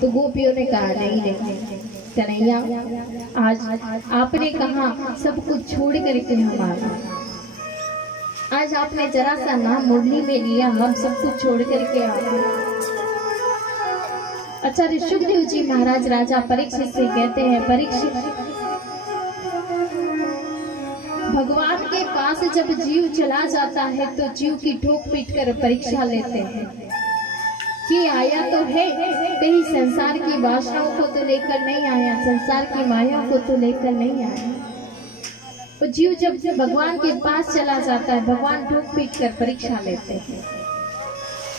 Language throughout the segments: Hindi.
तो गोपियों ने कहा नहीं नहीं कन्हैया, आज आपने कहा सब कुछ छोड़ करके हमारा, आज आपने जरा सा नाम मुरली में लिया, हम सब कुछ छोड़ करके आ गए। आचार्य सुखदेव जी महाराज राजा परीक्षित से कहते हैं, परीक्षित, भगवान के पास जब जीव चला जाता है तो जीव की ठोक पीट कर परीक्षा लेते हैं कि आया तो है, कहीं संसार की वासनाओं को तो लेकर नहीं आया, संसार की माया को तो लेकर नहीं आया। तो जीव जब भगवान के पास चला जाता है, भगवान ठोक पीट कर परीक्षा लेते हैं,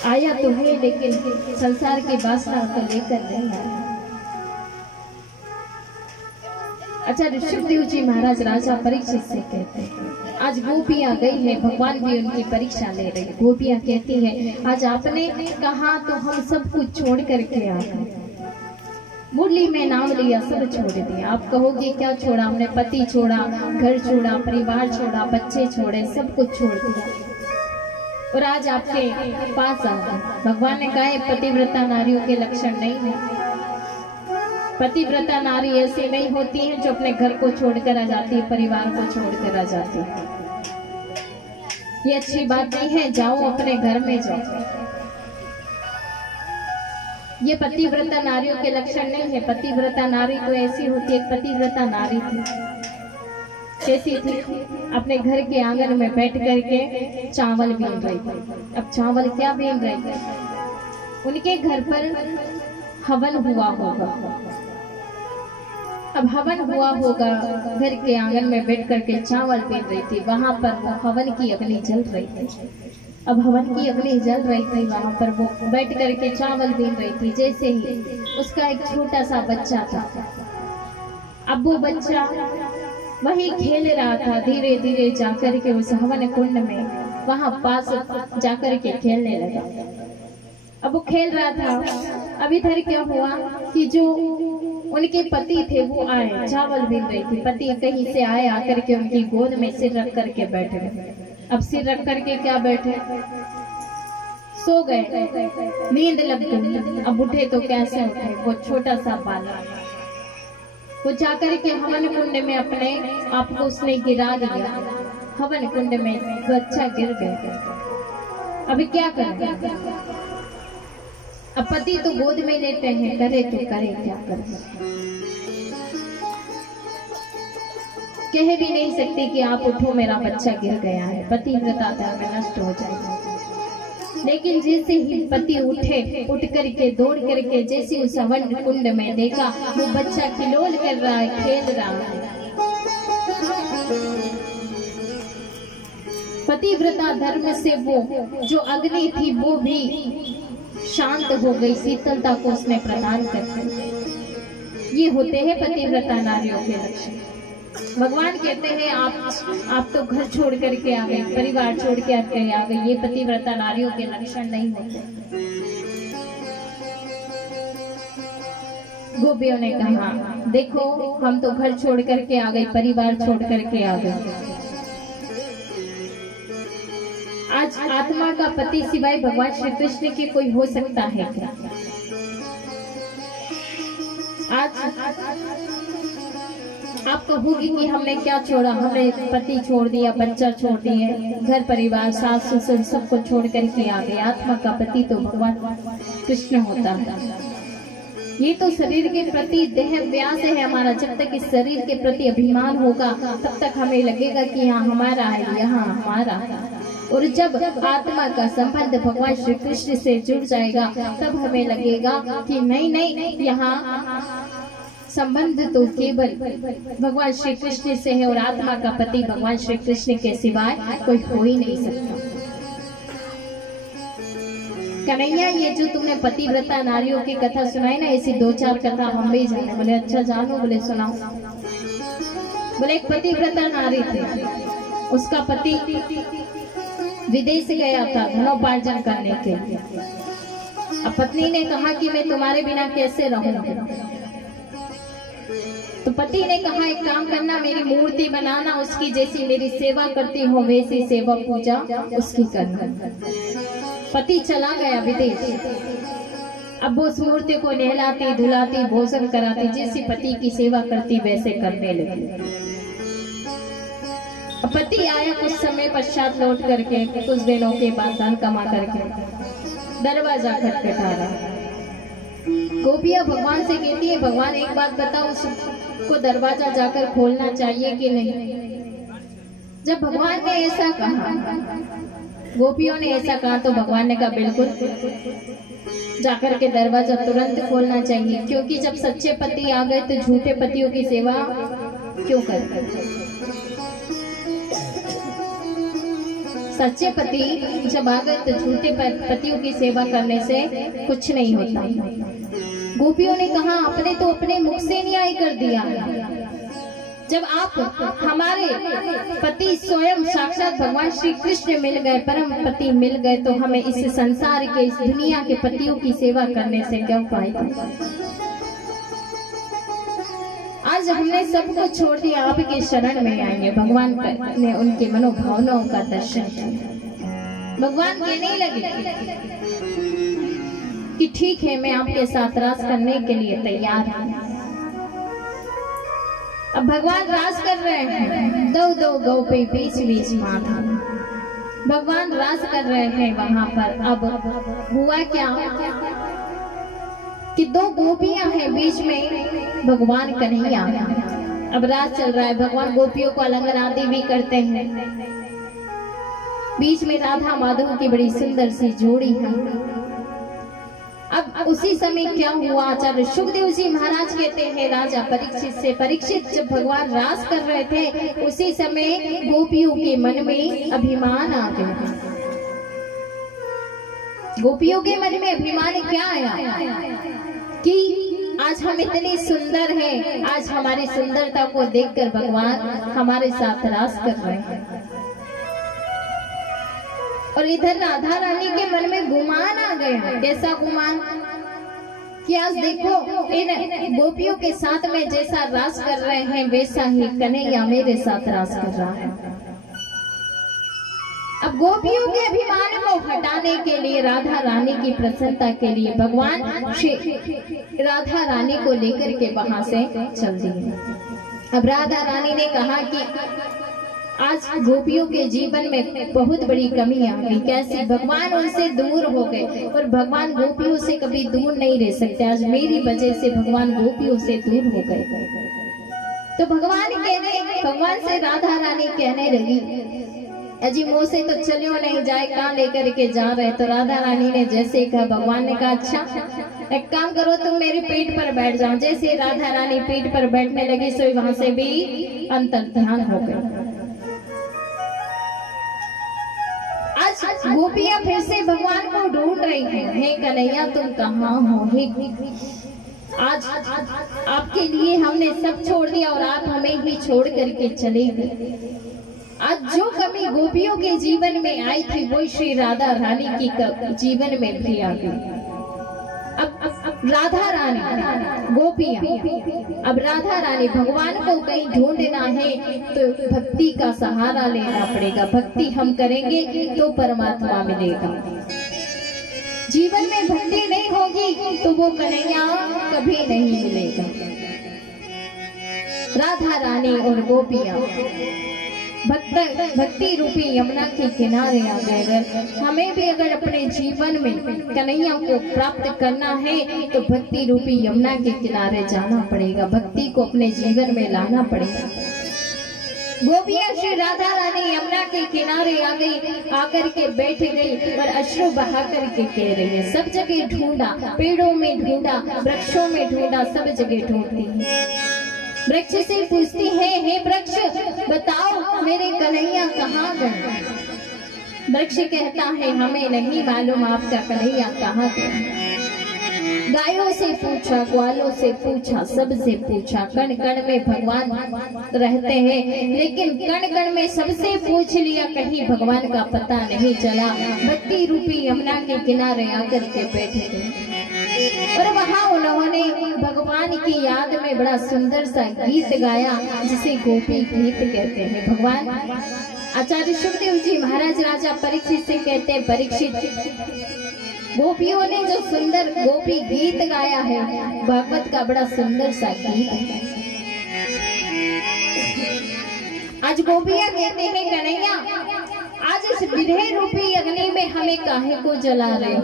आया तो है लेकिन संसार की वासना को लेकर नहीं आया। आचार्य सुखदेव जी महाराज राजा परीक्षित से कहते हैं, आज गोपियां गई है, भगवान भी उनकी परीक्षा ले रही है। गोपियां कहती है, आज आपने कहा तो हम सब कुछ छोड़ करके आ गए, मुरली में नाम लिया, सब छोड़ दिया। आप कहोगे क्या छोड़ा? हमने पति छोड़ा, घर छोड़ा, परिवार छोड़ा, बच्चे छोड़े, सब कुछ छोड़ दिया और आज आपके पास आ गए। भगवान ने कहा पतिव्रता नारियों के लक्षण नहीं है। पतिव्रता नारी ऐसी नहीं होती है जो अपने घर को छोड़कर आ जाती है, परिवार को छोड़कर आ जाती है। ये अच्छी बात नहीं है, जाओ अपने घर में जाओ। ये पतिव्रता नारियों के लक्षण नहीं है। पतिव्रता नारी तो ऐसी होती है, पतिव्रता नारी थी कैसी थी? अपने घर के आंगन में बैठ करके चावल बीन रही थी। अब चावल क्या बीन रही थी? उनके घर पर हवन हुआ होगा। अब हवन हुआ होगा, घर के आंगन में बैठ करके चावल बीन रही थी। वहां पर वो हवन की अग्नि जल रही थी। अब हवन की अग्नि जल रही थी, वहां पर वो बैठ करके चावल बीन रही थी। जैसे ही उसका एक छोटा सा बच्चा था, अब वो बच्चा वही खेल रहा था, धीरे धीरे जाकर के उस हवन कुंड में वहां पास जाकर के खेलने लगा। अब वो खेल रहा था। अब इधर क्या हुआ कि जो उनके पति थे वो आए, चावल बीन रही थी। पति कहीं से आए, आकर के उनकी गोद में सिर रख करके बैठ गए। अब सिर रख करके क्या बैठे? सो गए, नींद लग गई। अब उठे तो कैसे उठे? वो छोटा सा बालक वो जाकर के हवन कुंड में अपने आप को उसने गिरा दिया। हवन कुंड में बच्चा गिर गया। अभी क्या करें? अब पति तो गोद में लेते हैं, करे तो करे क्या करे? कह भी नहीं सकते कि आप उठो मेरा बच्चा गिर गया है, पतिव्रता धर्म नष्ट हो जाएगा। लेकिन जैसे ही पति उठे, उठ करके दौड़ करके जैसे उस हवन कुंड में देखा, वो बच्चा खिलौल कर रहा है, खेल रहा है। पतिव्रता धर्म से वो जो अग्नि थी वो भी शांत हो गई, शीतलता को उसने प्रदान कर दी। ये होते हैं पतिव्रता नारियों के लक्षण। भगवान कहते हैं आप तो घर छोड़ करके आ गए, परिवार छोड़ के आ गए, ये पतिव्रता नारियों के लक्षण नहीं होते। गोपियों ने कहा, देखो हम तो घर छोड़ करके आ गए, परिवार छोड़ करके आ गए। आज आत्मा का पति सिवाय भगवान श्री कृष्ण के कोई हो सकता है क्या? आज आप कहोगे कि हमने क्या छोड़ा? हमने पति छोड़ दिया, बच्चा छोड़ दिए, घर परिवार, सास ससुर सबको छोड़ करके आ गए। आत्मा का पति तो भगवान कृष्ण होता है। ये तो शरीर के प्रति देह व्यास है हमारा। जब तक इस शरीर के प्रति अभिमान होगा तब तक हमें लगेगा कि यहाँ हमारा है, यहाँ हमारा है। और जब आत्मा का संबंध भगवान श्री कृष्ण से जुड़ जाएगा तब हमें लगेगा कि नहीं नहीं, यहाँ संबंध तो केवल भगवान श्री कृष्ण से है और आत्मा का पति भगवान श्री कृष्ण के सिवाय कोई हो ही नहीं सकता। कन्हैया, ये जो तुमने पतिव्रता नारियों की कथा सुनाई ना, ऐसी 2-4 कथा हम भी जाने। बोले अच्छा जानो, बोले सुनाओ। बोले एक पतिव्रता नारी थी, उसका पति विदेश गया था धनोपार्जन करने के लिए। अब पत्नी ने कहा कि मैं तुम्हारे बिना कैसे रहूंगी? तो पति ने कहा एक काम करना, मेरी मूर्ति बनाना, उसकी जैसी मेरी सेवा करती हो वैसी सेवा पूजा उसकी करना। पति चला गया विदेश। अब वो उस मूर्ति को नहलाती धुलाती भोजन कराती, जैसे पति की सेवा करती वैसे करने लगी। पति आया कुछ समय पश्चात लौट करके, कुछ दिनों के बाद धन कमा करके दरवाजा खटखटा रहा। गोपियां भगवान से कहती है, भगवान एक बात बताओ, उसको दरवाजा जाकर खोलना चाहिए कि नहीं? जब भगवान ने ऐसा कहा, गोपियों ने ऐसा कहा, तो भगवान ने कहा बिल्कुल जाकर के दरवाजा तुरंत खोलना चाहिए, क्योंकि जब सच्चे पति आ गए तो झूठे पतियों की सेवा क्यों करते? सच्चे पति जब आ गए तो झूठे पतियों की सेवा करने से कुछ नहीं होता। गोपियों ने कहा, आपने तो अपने मुख से न्याय कर दिया। जब आप हमारे पति स्वयं साक्षात भगवान श्री कृष्ण मिल गए, परम पति मिल गए, तो हमें इस संसार के, इस दुनिया के पतियों की सेवा करने से क्या फायदा? आज हमने सब कुछ छोड़ दिया, आपके शरण में आएंगे। भगवान ने उनके मनोभावनाओं का दर्शन किया। भगवान कहने लगे कि ठीक है, मैं आपके साथ रास करने के लिए तैयार हूँ। अब भगवान रास कर रहे हैं, दो गौ पे बीच माथा, भगवान रास कर रहे हैं वहां पर। अब हुआ क्या कि दो गोपियां हैं, बीच में भगवान कन्हैया। अब रास चल रहा है, भगवान गोपियों को अलंकार आदि भी करते हैं। बीच में राधा माधव की बड़ी सुंदर सी जोड़ी है। अब उसी समय क्या हुआ, आचार्य सुखदेव जी महाराज कहते हैं राजा परीक्षित से, परीक्षित जब भगवान रास कर रहे थे उसी समय गोपियों के मन में अभिमान आ गया। गोपियों के मन में अभिमान क्या आया कि आज हम इतने सुंदर हैं, आज हमारी सुंदरता को देखकर भगवान हमारे साथ रास कर रहे हैं। और इधर राधा रानी के मन में गुमान आ गया। कैसा गुमान कि आज देखो, इन गोपियों के साथ में जैसा रास कर रहे हैं वैसा ही कन्हैया मेरे साथ रास कर रहा है। अब गोपियों के अभिमान को हटाने के लिए, राधा रानी की प्रसन्नता के लिए भगवान राधा रानी को लेकर के वहां से चल दिए। अब राधा रानी ने कहा कि आज गोपियों के जीवन में बहुत बड़ी कमी आ गई। कैसे? भगवान उनसे दूर हो गए, और भगवान गोपियों से कभी दूर नहीं रह सकते। आज मेरी वजह से भगवान गोपियों से दूर हो गए। तो भगवान से राधा रानी कहने लगी, अजी मुँह से तो चलियो नहीं जाए, कहाँ लेकर के जा रहे? तो राधा रानी ने जैसे कहा, भगवान ने कहा अच्छा एक काम करो, तुम मेरे पेट पर बैठ जाओ। जैसे राधा रानी पेट पर बैठने लगी, सो वहां से भी अंतर ध्यान हो गए। आज गोपियां फिर से भगवान को ढूंढ रही हैं, हे कन्हैया तुम कहाँ हो? हे आज आपके लिए हमने सब छोड़ दिया और आप हमें ही छोड़ करके चले गए। आज जो कमी गोपियों के जीवन में आई थी वो श्री राधा रानी की जीवन में भी आ गई। अब राधा रानी गोपियां, अब राधा रानी भगवान को कहीं ढूंढना है तो भक्ति का सहारा लेना पड़ेगा। भक्ति हम करेंगे तो परमात्मा मिलेगा। जीवन में भक्ति नहीं होगी तो वो कन्हैया कभी नहीं मिलेगा। राधा रानी और गोपियां भक्ति रूपी यमुना के किनारे आ गए। हमें भी अगर अपने जीवन में कन्हैया को प्राप्त करना है तो भक्ति रूपी यमुना के किनारे जाना पड़ेगा, भक्ति को अपने जीवन में लाना पड़ेगा। गोपियां श्री राधा रानी यमुना के किनारे आ गई, आकर के बैठ गई और अश्रु बहा करके कह रही है, सब जगह ढूंढा, पेड़ों में ढूंढा, वृक्षों में ढूंढा, सब जगह ढूंढती है। वृक्ष से पूछती है, हे वृक्ष बताओ मेरे कन्हैया कहाँ गए? वृक्ष कहता है, हमें नहीं मालूम आपका कन्हैया कहाँ गया। गायों से पूछा, ग्वालों से पूछा, सबसे पूछा, कण कण में भगवान रहते हैं, लेकिन कण कण में सबसे पूछ लिया, कहीं भगवान का पता नहीं चला। भक्ति रूपी यमुना के किनारे आकर के बैठे गए और वहाँ उन्होंने भगवान की याद में बड़ा सुंदर सा गीत गाया जिसे गोपी गीत कहते हैं। भगवान आचार्य सुखदेव जी महाराज राजा परीक्षित से कहते हैं, परीक्षित गोपियों ने जो सुंदर गोपी गीत गाया है, भागवत का बड़ा सुंदर सा गीत है। आज गोपियां कहते हैं कन्हैया, आज इस विरह रूपी अग्नि में हमें काहे को जला रहे हो,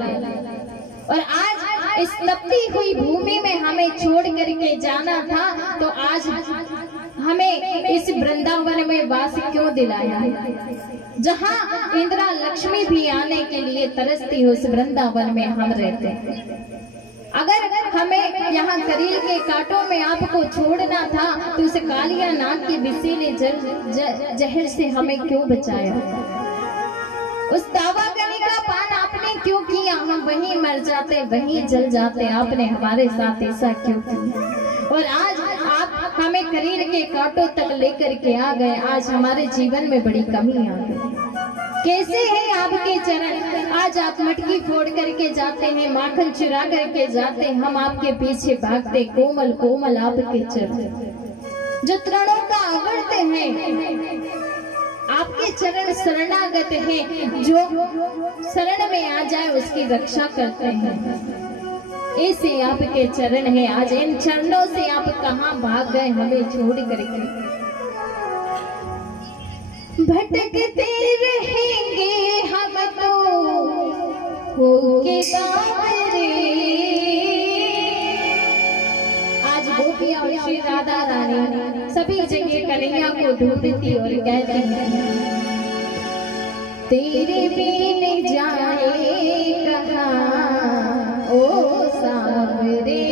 और आज इस तपती हुई भूमि में हमें छोड़ करके जाना था, तो आज हमें इस वृंदावन में वास क्यों दिलाया है, जहाँ इंदिरा लक्ष्मी भी आने के लिए तरसती हो, उस वृंदावन में हम रहते हैं। अगर हमें यहाँ करील के कांटों में आपको छोड़ना था, तो उस कालिया नाग के विषीले जहर से हमें क्यों बचाया? उस तावा गनी का पान आपने क्यों किया? हम वहीं मर जाते, वहीं जल जाते, आपने हमारे साथ ऐसा क्यों किया? और आज आप हमें करील के कांटों तक लेकर के आ गए। आज हमारे जीवन में बड़ी कमी आ गई। कैसे हैं आपके चरण? आज आप मटकी फोड़ करके जाते हैं, माखन चुरा करके जाते हैं, हम आपके पीछे भागते, कोमल कोमल आपके चरण जो तरणों का आवर्त है, आपके चरण शरणागत हैं, जो शरण में आ जाए उसकी रक्षा करते हैं। ऐसे आपके चरण हैं। आज इन चरणों से आप कहाँ भाग गए हमें छोड़ करके? भटकते रहेंगे हम तो होके बावरे। आज गोपियां और श्री राधा रानी सभी जगह कन्हैया को ढूंढती और कहती हैं, तेरे बिन जाए कहाँ ओ सांवरे।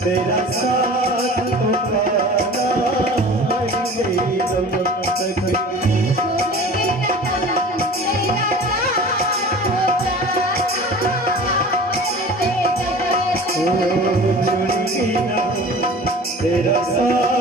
तेरा साथ होगा तेरा साथ होगा तेरा साथ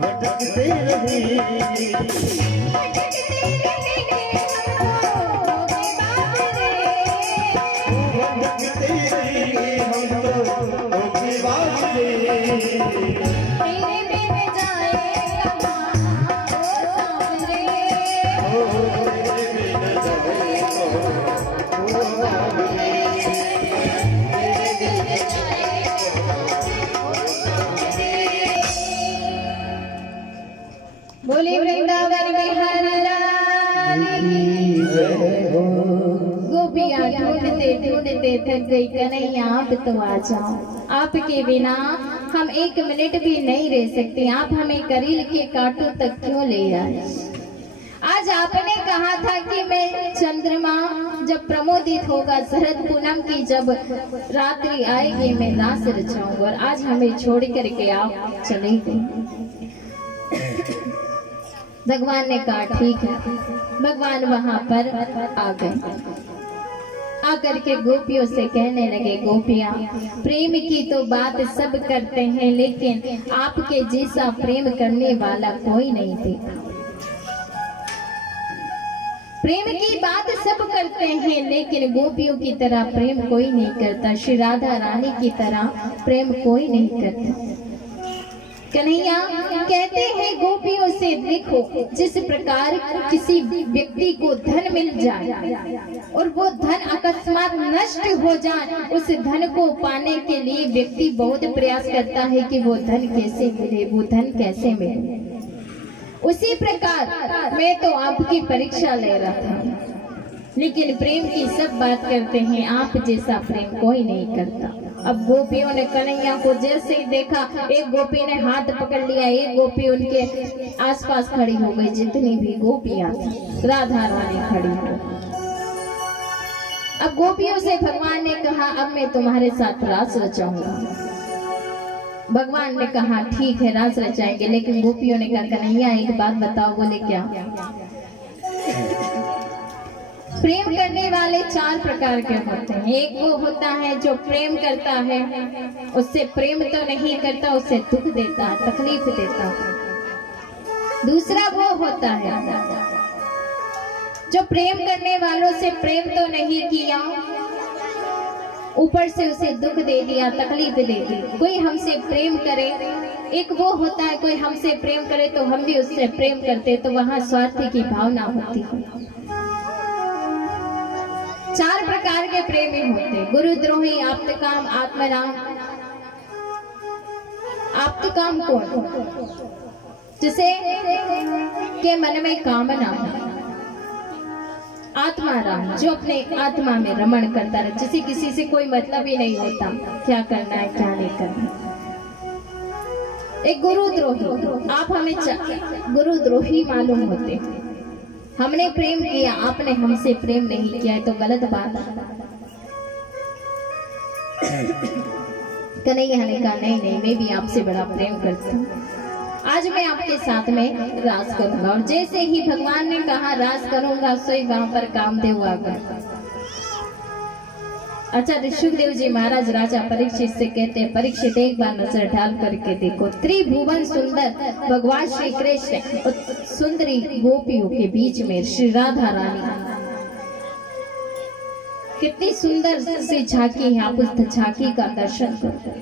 भटकते बोले वृंदावन बिहारी लाल की जय हो। गोपियाँ ढूंढते ढूंढते थक गई, कन्हैया आप तो आ जाओ, आपके बिना हम एक मिनट भी नहीं रह सकते, आप हमें करील के कांटों तक क्यों ले आए। आज आपने कहा था कि मैं चंद्रमा जब प्रमोदित होगा, शरद पूनम की जब रात्रि आएगी मैं रास रचाऊंगा, और आज हमें छोड़ करके आप चले गए। भगवान ने कहा ठीक है। भगवान वहां पर आ गए, आकर के गोपियों से कहने लगे, गोपियां प्रेम की तो बात सब करते हैं, लेकिन आपके जैसा प्रेम करने वाला कोई नहीं देखा। प्रेम की बात सब करते हैं, लेकिन गोपियों की तरह प्रेम कोई नहीं करता, श्री राधा रानी की तरह प्रेम कोई नहीं करता। कन्हैया कहते हैं गोपियों से, देखो जिस प्रकार किसी व्यक्ति को धन मिल जाए और वो धन अकस्मात नष्ट हो जाए, उस धन को पाने के लिए व्यक्ति बहुत प्रयास करता है कि वो धन कैसे मिले, वो धन कैसे मिले। उसी प्रकार मैं तो आपकी परीक्षा ले रहा था, लेकिन प्रेम की सब बात करते हैं, आप जैसा प्रेम कोई नहीं करता। अब गोपियों ने कन्हैया को जैसे ही देखा, एक गोपी ने हाथ पकड़ लिया, एक गोपी उनके आसपास खड़ी हो गई। जितनी भी गोपियां थी राधा रानी खड़ी हो। अब गोपियों से भगवान ने कहा, अब मैं तुम्हारे साथ रास रचाऊंगा। भगवान ने कहा ठीक है रास रचाएंगे, लेकिन गोपियों ने कहा कन्हैया एक बात बताओ। बोले क्या? प्रेम करने वाले 4 प्रकार के होते हैं। एक वो होता है जो प्रेम करता है, उससे प्रेम तो नहीं करता, उससे दुख देता है, तकलीफ देता है। दूसरा वो होता है जो प्रेम करने वालों से प्रेम तो नहीं किया, ऊपर से उसे दुख दे दिया, तकलीफ दे दी। कोई हमसे प्रेम करे, एक वो होता है कोई हमसे प्रेम करे तो हम भी उससे प्रेम करते, तो वहाँ स्वार्थ की भावना होती है। 4 प्रकार के प्रेमी होते, गुरुद्रोही, आप्तकाम, आत्मराम। आप्तकाम कौन? जिसे के मन में कामना हो। आत्माराम जो अपने आत्मा में रमण करता रहे, जिसे किसी से कोई मतलब ही नहीं होता, क्या करना है क्या नहीं करना। एक गुरुद्रोही, आप हमें गुरुद्रोही मालूम होते। हमने प्रेम किया, आपने हमसे प्रेम नहीं किया है तो गलत बात है। कन्हैया ने कहा नहीं, मैं भी आपसे बड़ा प्रेम करता हूँ, आज मैं आपके साथ में रास करूंगा। और जैसे ही भगवान ने कहा रास करूंगा, सोई वहां पर कामदेव आ गए। अच्छा, ऋषिदेव जी महाराज राजा परीक्षित से कहते हैं, परीक्षित एक बार नजर डाल करके देखो, त्रिभुवन सुंदर भगवान श्री कृष्ण और सुंदरी गोपियों के बीच में श्री राधा रानी, कितनी सुंदर सी झांकी है। आप उस झांकी का दर्शन करो।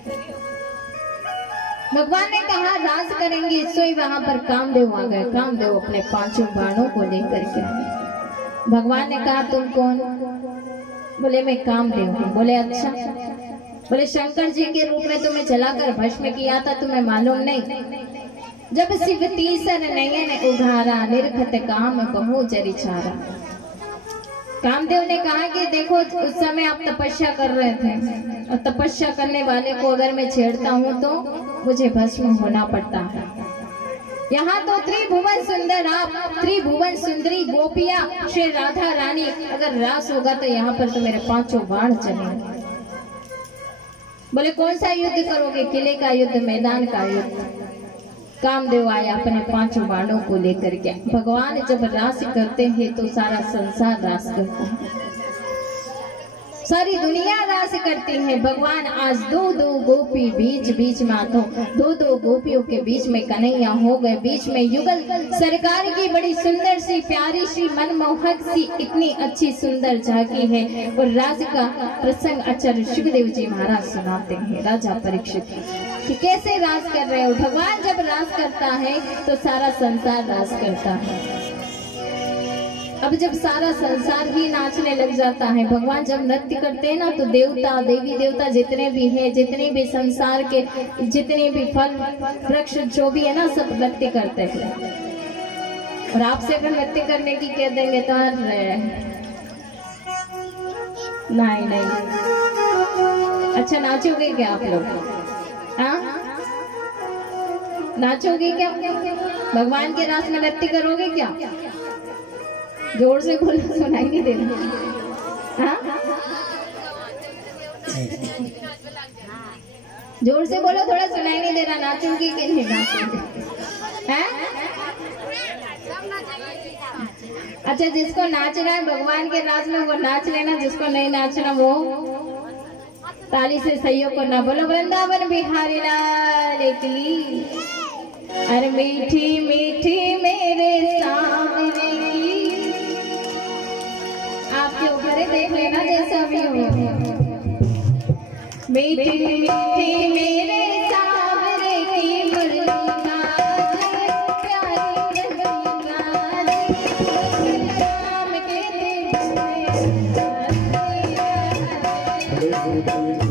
भगवान ने कहा रास करेंगे, सोई वहां पर कामदेव आ गए। कामदेव अपने 5 बाणों को लेकर के आए। भगवान ने कहा तुम कौन? बोले मैं कामदेव हूँ। बोले अच्छा। बोले शंकर जी के रूप में तुम्हें जलाकर भस्म किया था, तुम्हें मालूम नहीं? जब शिव तीसर नयन उघारा, निर्खत काम बहु जरिचारा। कामदेव ने कहा कि देखो उस समय आप तपस्या कर रहे थे, और तपस्या करने वाले को अगर मैं छेड़ता हूँ तो मुझे भस्म होना पड़ता है। यहाँ तो त्रिभुवन सुंदर आप, त्रिभुवन सुंदरी गोपिया श्री राधा रानी, अगर रास होगा तो यहाँ पर तो मेरे 5 बाण चलेंगे। बोले कौन सा युद्ध करोगे? किले का युद्ध, मैदान का युद्ध। कामदेव आया अपने 5 बाणों को लेकर के। भगवान जब रास करते हैं तो सारा संसार रास करता है, सारी दुनिया रास करती है। भगवान आज 2-2 गोपी बीच बीच में आतो, 2-2 गोपियों के बीच में कन्हैया हो गए। बीच में युगल सरकार की बड़ी सुंदर सी प्यारी सी मनमोहक सी इतनी अच्छी सुंदर झांकी है। और राज का प्रसंग आचार्य ऋषिदेव जी महाराज सुनाते हैं राजा परीक्षित कि कैसे रास कर रहे हो। भगवान जब रास करता है तो सारा संसार रास करता है। अब जब सारा संसार ही नाचने लग जाता है, भगवान जब नृत्य करते हैं ना, तो देवता देवी देवता जितने भी हैं, जितने भी संसार के जितने भी फल वृक्ष जो भी है ना, सब नृत्य करते हैं। और आपसे अगर नृत्य करने की कह देंगे तो नहीं। अच्छा नाचोगे क्या आप लोग? हाँ नाचोगे क्या? भगवान के रास में नृत्य करोगे क्या? जोर से बोलो, सुनाई नहीं दे रहा। हाँ जोर से बोलो, थोड़ा सुनाई नहीं दे रहा। नाचोगी कि नहीं नाचोगी? अच्छा जिसको नाचना है भगवान के रास में वो नाच लेना, जिसको नहीं नाचना वो ताली से सहयोग करना। बोलो वृंदावन बिहारी लाल की। अरे मीठी मीठी मेरे सामने की, आपके ऊपर देख लेना जैसा भी हो। मीठी मीठी मेरे सामने की मुरली Thank you.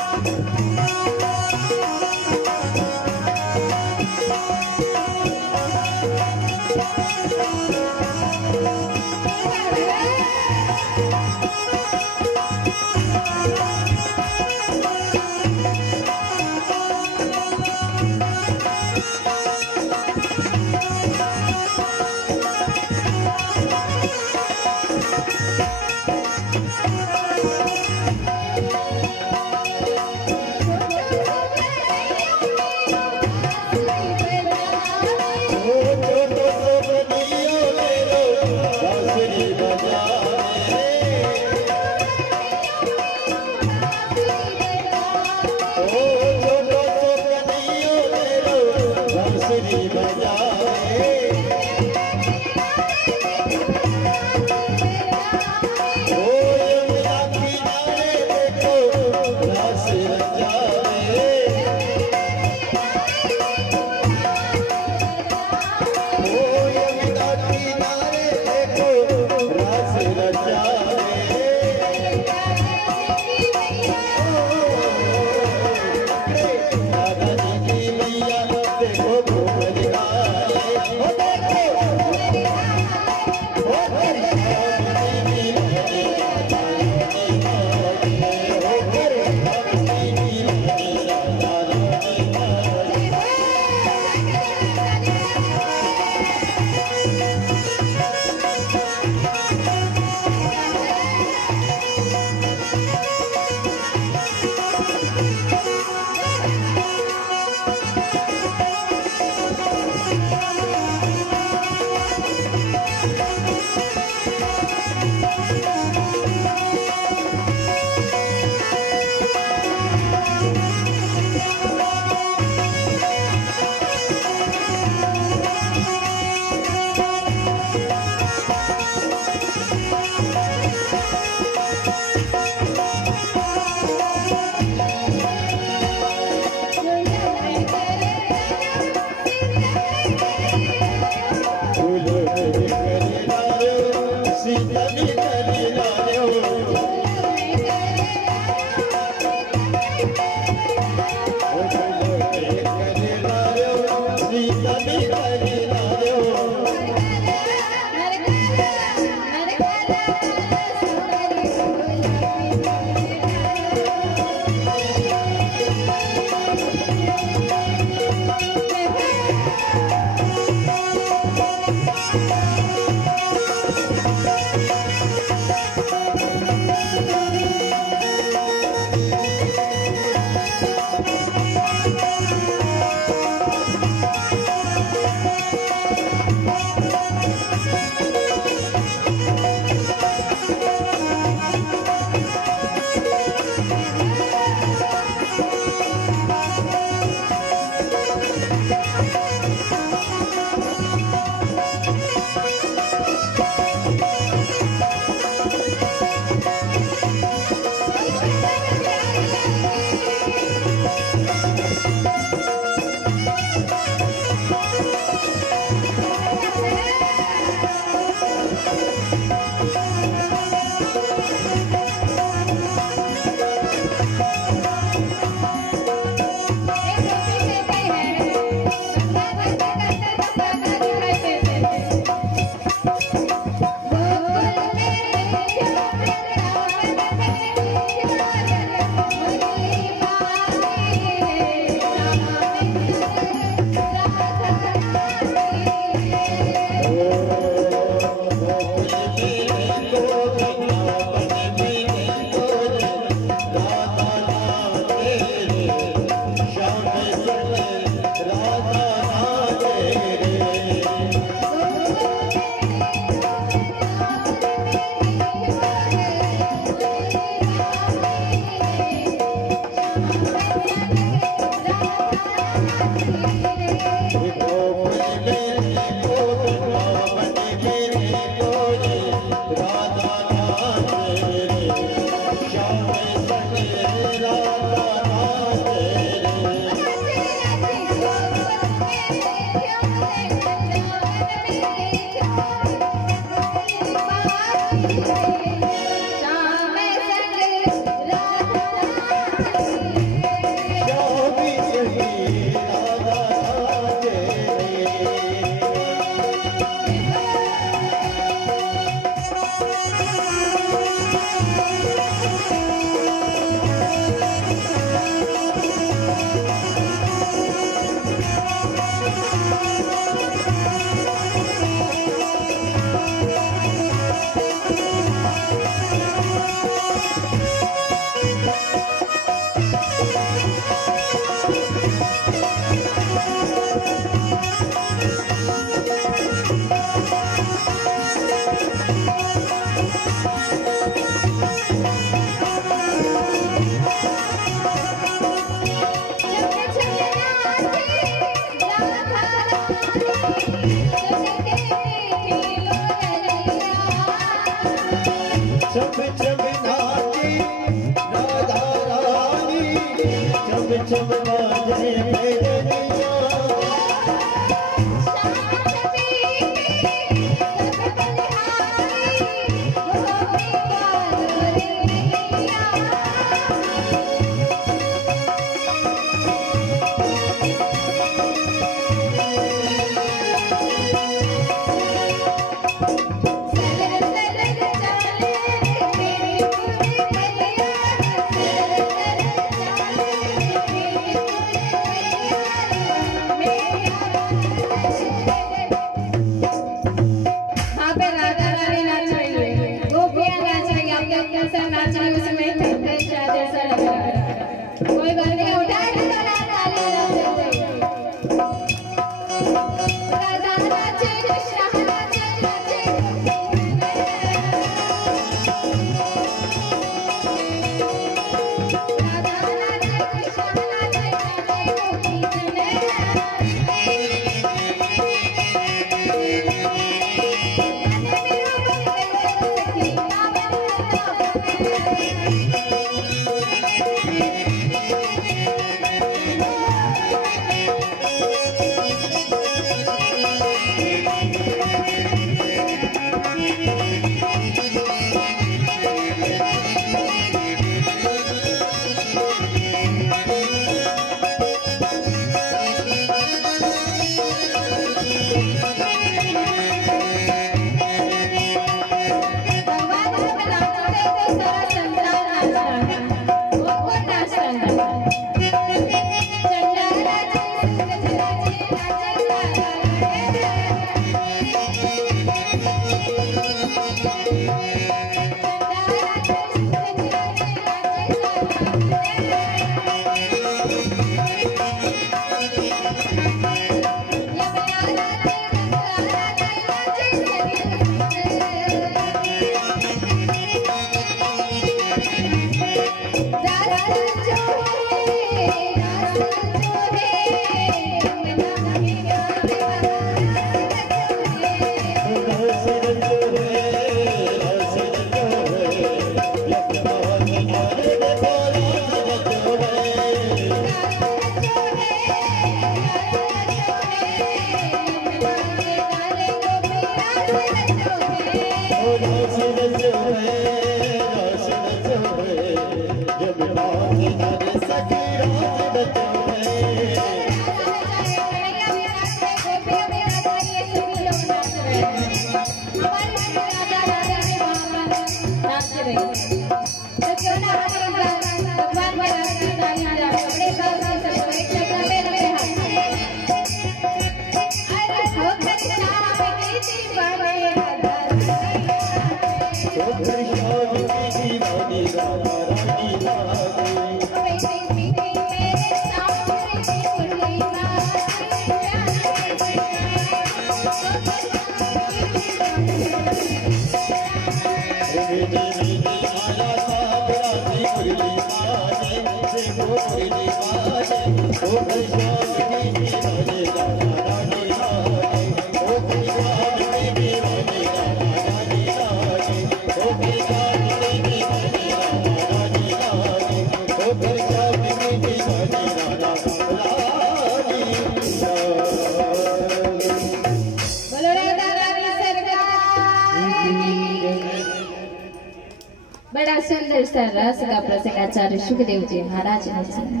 बड़ा सुंदर सा रस का प्रसंग आचार्य सुखदेव जी महाराज ने सुना।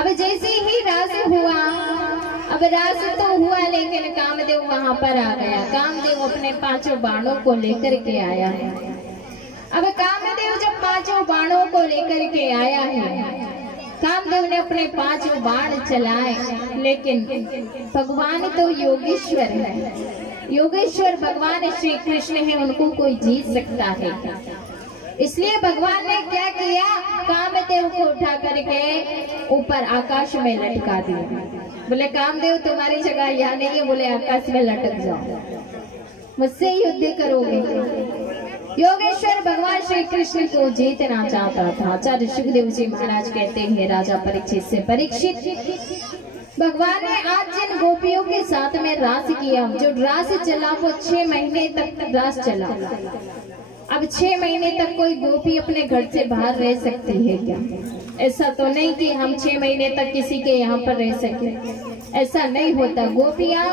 अब जैसे ही रास हुआ, अब रास तो हुआ लेकिन कामदेव वहां पर आ गया। कामदेव अपने 5 बाणों को लेकर के आया है। अब कामदेव जब 5 बाणों को लेकर के आया है, कामदेव ने अपने 5 बाण चलाए, लेकिन भगवान तो योगेश्वर है। योगेश्वर भगवान श्री कृष्ण है, उनको कोई जीत सकता है? इसलिए भगवान ने क्या किया, कामदेव को उठा करके ऊपर आकाश में लटका दिया। बोले कामदेव तुम्हारी जगह यहाँ नहीं है, बोले आकाश में लटक जाओ, मुझसे युद्ध करोगे। योगेश्वर भगवान श्री कृष्ण को जीतना चाहता था। आचार्य सुखदेव जी महाराज कहते हैं राजा परीक्षित से, परीक्षित भगवान ने आज जिन गोपियों के साथ में रास किया, जो रास चला वो 6 महीने तक रास चला। अब 6 महीने तक कोई गोपी अपने घर से बाहर रह सकती है क्या? ऐसा तो नहीं कि हम 6 महीने तक किसी के यहाँ पर रह सके, ऐसा नहीं होता। गोपियाँ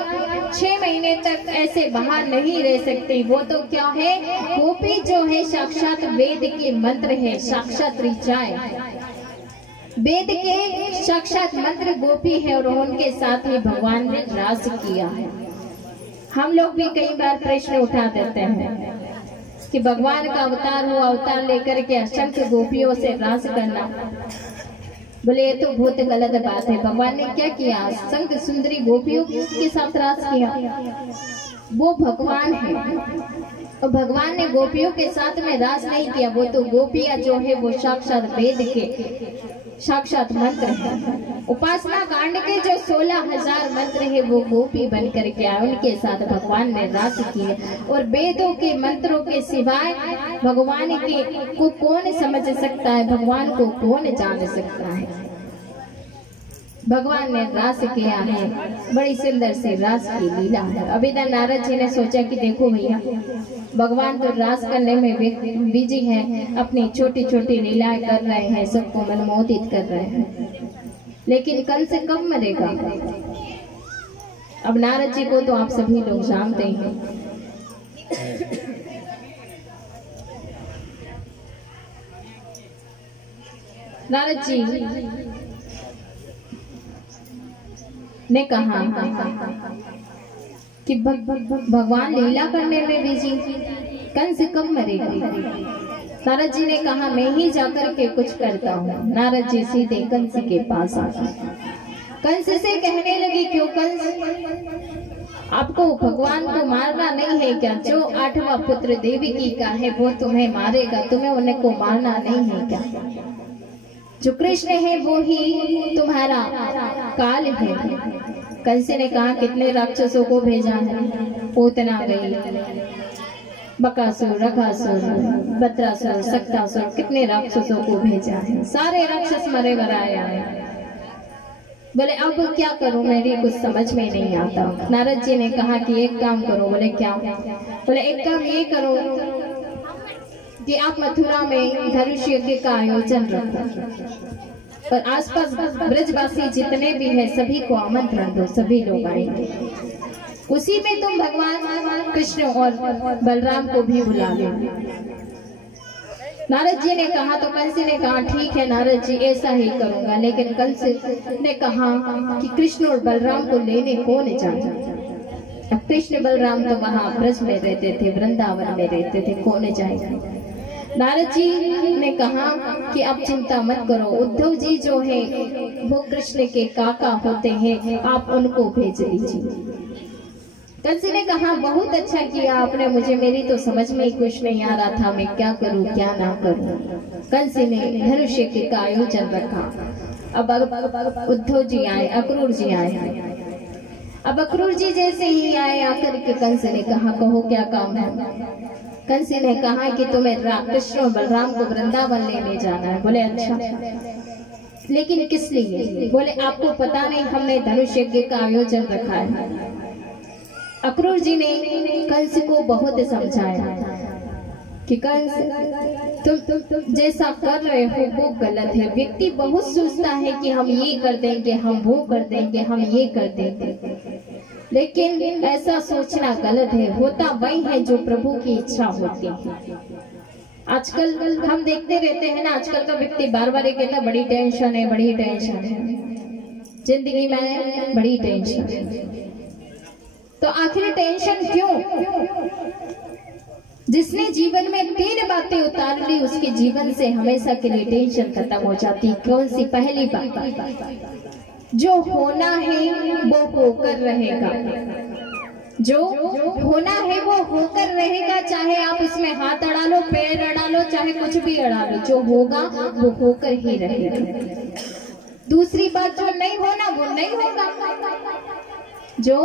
6 महीने तक ऐसे बाहर नहीं रह सकती। वो तो क्या है, गोपी जो है साक्षात वेद के मंत्र है, साक्षात ऋचाएं, वेद के साक्षात मंत्र गोपी है, और उनके साथ ही भगवान ने रास किया है। हम लोग भी कई बार प्रश्न उठा देते हैं कि भगवान का अवतार हुआ, अवतार लेकर के असंख्य गोपियों से रास करना, बोले ये तो बहुत गलत बात है। भगवान ने क्या किया, असंख्य सुंदरी गोपियों के साथ रास किया। वो भगवान है, और भगवान ने गोपियों के साथ में रास नहीं किया। वो तो गोपियां जो है वो साक्षात वेद के साक्षात मंत्र है। उपासना कांड के जो 16,000 मंत्र है वो गोपी बन करके आए, उनके साथ भगवान ने रास किए। और वेदों के मंत्रों के सिवाय भगवान के को कौन समझ सकता है, भगवान को कौन जान सकता है। भगवान ने रास किया है, बड़ी सुंदर से रास की लीला है। अभी तक नारद जी ने सोचा कि देखो भैया, भगवान तो रास करने में बिजी है, अपनी छोटी छोटी लीलाएं कर रहे हैं, सबको मनमोहित कर रहे हैं, लेकिन कंस कब मरेगा? अब नारद जी को तो आप सभी लोग जानते हैं। नारद जी ने कहा कि भगवान लीला करने में बिजी, कंस कब मरेगा? नारद जी ने कहा मैं ही जाकर के कुछ करता हूँ। नारद जी सीधे कंस के पास आ गए। कंस से कहने लगी, क्यों कंस, आपको भगवान को मारना नहीं है क्या? जो 8वां पुत्र देवकी का है वो तुम्हें मारेगा, तुम्हें उन्हें को मारना नहीं है क्या? जो कृष्ण है वो ही तुम्हारा काल है। कंस ने कहा कितने राक्षसों को भेजा है? पूतना गई, बकासुर, रघासुर, बद्रासुर, सक्तासुर, कितने राक्षसों को भेजा है, सारे राक्षस मरे मराए आए। बोले अब क्या करूं, मेरी कुछ समझ में नहीं आता। नारद जी ने कहा कि एक काम करो। बोले क्या? बोले एक काम ये करो कि आप मथुरा में धनुष यज्ञ का आयोजन रखो, और आसपास ब्रजवासी जितने भी हैं सभी को आमंत्रण दो, सभी लोग आएंगे। उसी में तुम भगवान कृष्ण और बलराम को भी बुला लो। नारद जी ने कहा तो कंस ने कहा ठीक है नारद जी, ऐसा ही करूंगा। लेकिन कंस ने कहा कि कृष्ण और बलराम को लेने कौन जाए? अब कृष्ण बलराम तो वहाँ ब्रज में रहते थे, वृंदावन में रहते थे, कौन जाएगा? नारद जी ने कहा कि आप चिंता मत करो, उद्धव जी जो है वो कृष्ण के काका होते हैं, आप उनको भेज दीजिए। कंस ने कहा बहुत अच्छा किया आपने, मुझे मेरी तो समझ में ही कुछ नहीं आ रहा था, मैं क्या करूं क्या ना करूं। कंस ने धनुष यज्ञ का आयोजन रखा। अब उद्धव जी आए, अक्रूर जी आए। अब अक्रूर जी जैसे ही आए, आकर के कंस ने कहा कहो क्या काम है? कंस ने कहा कि तुम्हें कृष्ण और बलराम को वृंदावन लेने जाना है। बोले अच्छा, लेकिन किस लिए? बोले आपको पता नहीं, हमने धनुष यज्ञ का आयोजन रखा है। अक्रूर जी ने कंस को बहुत समझाया कि कंस तुम जैसा कर रहे हो वो गलत है। व्यक्ति बहुत सोचता है कि हम ये कर देंगे, हम वो कर देंगे, हम ये कर देंगे, लेकिन ऐसा सोचना गलत है। होता वही है जो प्रभु की इच्छा होती है। आजकल हम देखते रहते हैं ना, आजकल तो व्यक्ति बार बार कहता बड़ी टेंशन है, बड़ी टेंशन है, जिंदगी में बड़ी टेंशन है। तो आखिर टेंशन क्यों? जिसने जीवन में 3 बातें उतार ली उसके जीवन से हमेशा के लिए टेंशन खत्म हो जाती। कौन सी? पहली बात, जो होना है वो होकर रहेगा। जो होना है वो होकर रहेगा, चाहे आप उसमें हाथ अड़ा लो, पैर अड़ा लो, चाहे कुछ भी अड़ा लो, जो होगा वो होकर ही रहेगा। दूसरी बात, जो नहीं होना वो नहीं होगा, जो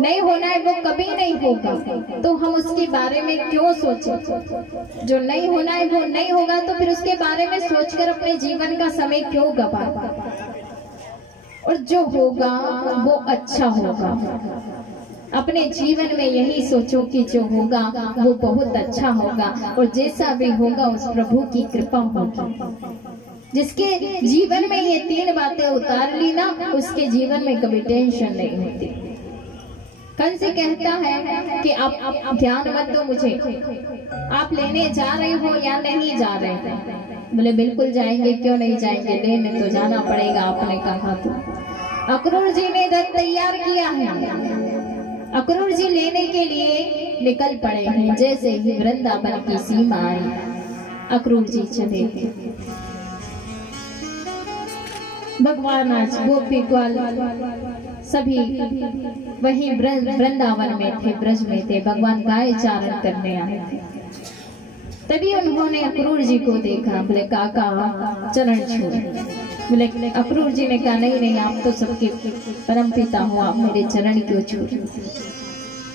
नहीं होना है वो कभी नहीं होगा, तो हम उसके बारे में क्यों सोचें? जो नहीं होना है वो नहीं होगा, तो फिर उसके बारे में सोचकर अपने जीवन का समय क्यों गवाएं? और जो होगा वो अच्छा होगा। अपने जीवन में यही सोचो कि जो होगा वो बहुत अच्छा होगा, और जैसा भी होगा उस प्रभु की कृपा होगी। जिसके जीवन में ये 3 बातें उतार ली ना, उसके जीवन में कभी टेंशन नहीं होती। कंस कहता है कि आप ध्यान मत दो मुझे, आप लेने जा रहे हो या नहीं जा रहे हैं? बोले बिल्कुल जाएंगे, क्यों नहीं जाएंगे, लेने तो जाना पड़ेगा, आपने कहा तो। अक्रूर जी ने रथ तैयार किया है, अक्रूर जी लेने के लिए निकल पड़े हैं। जैसे ही वृंदावन की सीमा आई, अक्रूर जी चले गए। भगवान आज गोपी ग्वाल सभी वही वृंदावन में थे, ब्रज में थे। भगवान गाय चारण करने आए थे, तभी उन्होंने अक्रूर जी को देखा। बोले काका चरण छूए। बोले अक्रूर जी ने कहा नहीं नहीं, आप तो सबके परम पिता हो, आप मेरे चरण क्यों छू?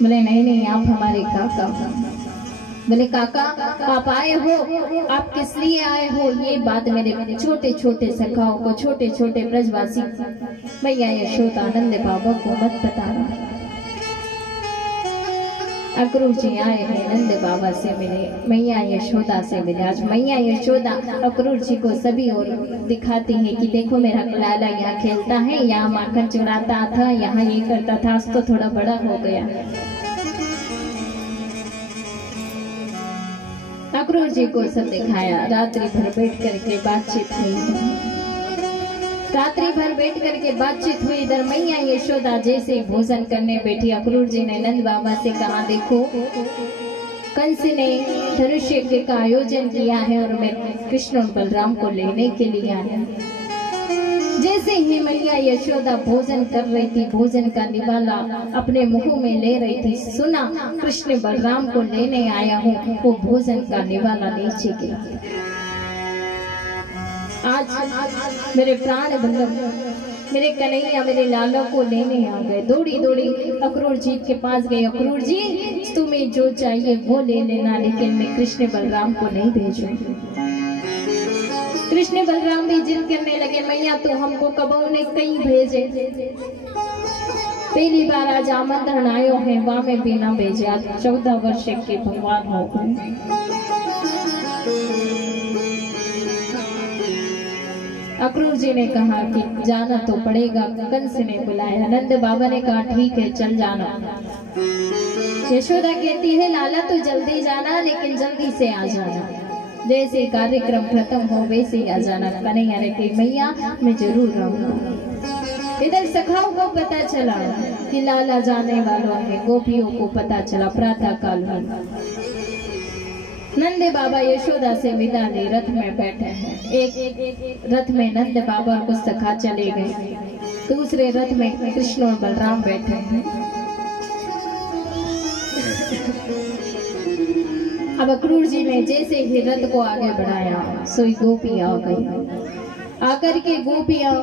बोले नहीं नहीं, आप हमारे काका हो। बोले काका आप आए हो, आप किस लिए आए हो, ये बात मेरे छोटे छोटे सखाओं को, छोटे छोटे ब्रजवासी मैया यशोदा नंद बाबा को मत बताना। अक्रूर जी आए हैं, नंद बाबा से मिले, मैया यशोदा से मिले। आज मैया यशोदा अक्रूर जी को सभी और दिखाती है कि देखो मेरा लाला यहाँ खेलता है, यहाँ माखन चुराता था, यहाँ ये करता था, आज तो थोड़ा बड़ा हो गया। अक्रूर जी को सब दिखाया। रात्रि भर बैठ करके बातचीत हुई, रात्रि भर बैठ करके बातचीत हुई। इधर मैया यशोदा जैसे भोजन करने बैठी, अक्रूर जी ने नंद बाबा से कहा देखो कंस ने धनुष यज्ञ का आयोजन किया है और मैं कृष्ण और बलराम को लेने के लिए आया। जैसे ही मैया यशोदा भोजन कर रही थी, भोजन का निवाला अपने मुंह में ले रही थी, सुना कृष्ण बलराम को लेने आया हूँ, वो भोजन का निवाला नीचे गिरा। आज मेरे प्राण बल्लभ, मेरे कन्हैया, मेरे लाला को लेने आ गए। दौड़ी दौड़ी अक्रूर जी के पास गए। अक्रूर जी तुम्हें जो चाहिए वो ले लेना, लेकिन मैं कृष्ण बलराम को नहीं भेजूंगी। कृष्ण बलराम भी जिद करने लगे, मैया तो हमको कबू ने कहीं भेजे, पहली बार आज आमंत्रण आयो है, वहां में भी ना भेजे। आज 14 वर्ष के भगवान हो गए। अक्रूर जी ने कहा कि जाना तो पड़ेगा, कंस ने बुलाया। नंद बाबा ने कहा ठीक है चल जाना। यशोदा कहती है लाला तो जल्दी जाना, लेकिन जल्दी से आ जाना, जैसे कार्यक्रम खत्म हो वैसे ही आ जाना। कन्हैया ने कही मैया मैं जरूर रहूंगा। इधर सखाओं को पता चला कि लाला जाने वालों है, गोपियों को पता चला। प्रातः काल हुआ, नंद बाबा यशोदा से विदा ले रथ में बैठे हैं। एक रथ में नंद बाबा और कुछ सखा चले गए, दूसरे रथ में कृष्ण और बलराम बैठे हैं। अब अक्रूर जी ने जैसे ही रथ को आगे बढ़ाया, सोई गोपी आ गई। आकर के गोपियां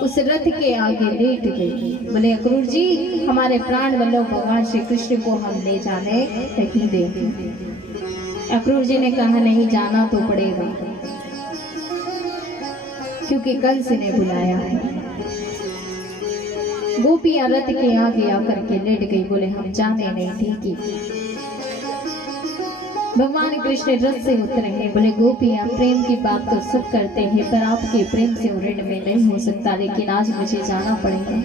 उस रथ के आगे लेट गई। बोले अक्रूर जी हमारे प्राण वल्लभ भगवान श्री कृष्ण को हम ले जाने नहीं देंगे। अक्रूर जी ने कहा नहीं जाना तो पड़ेगा, क्योंकि कंस ने बुलाया है। गोपियां रथ के आगे आकर के लेट गई। बोले हम जाने नहीं देंगे। भगवान कृष्ण रथ से उतरे हैं। बोले गोपियां प्रेम की बात तो सब करते हैं, पर आपके प्रेम से ऋण में नहीं हो सकता, लेकिन आज मुझे जाना पड़ेगा।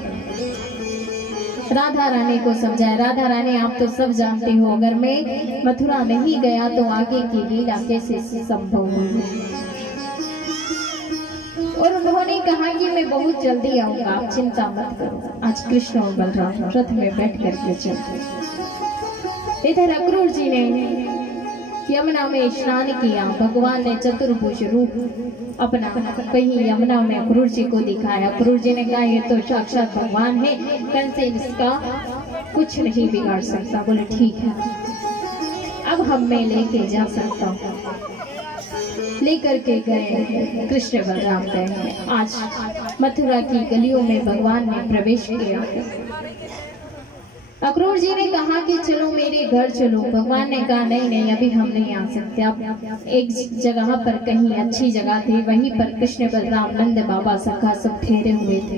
राधा रानी को समझाया। राधा रानी आप तो सब जानती हो, अगर मैं मथुरा नहीं गया तो आगे की लीला कैसे संभव होगी। और उन्होंने कहा कि मैं बहुत जल्दी आऊंगा, आप चिंता मत करो। आज कृष्ण और बलराम रथ में बैठ करके चलते। इधर अक्रूर जी ने यमुना में स्नान किया। भगवान ने चतुर्भुज रूप अपना कहीं यमुना में अक्रूर जी को दिखाया। अक्रूर जी ने कहा ये तो साक्षात भगवान है, कंस इसका कुछ नहीं बिगाड़ सकता। बोले ठीक है, अब हम मैं लेके जा सकता हूँ। लेकर के गए, कृष्ण बलराम गए। आज मथुरा की गलियों में भगवान ने प्रवेश किया। अक्रूर जी ने कहा कि चलो मेरे घर चलो। भगवान ने कहा नहीं नहीं, अभी हम नहीं आ सकते। अब एक जगह पर कहीं अच्छी जगह थी, वहीं पर कृष्ण बलराम नंद बाबा सखा सब ठहरे हुए थे।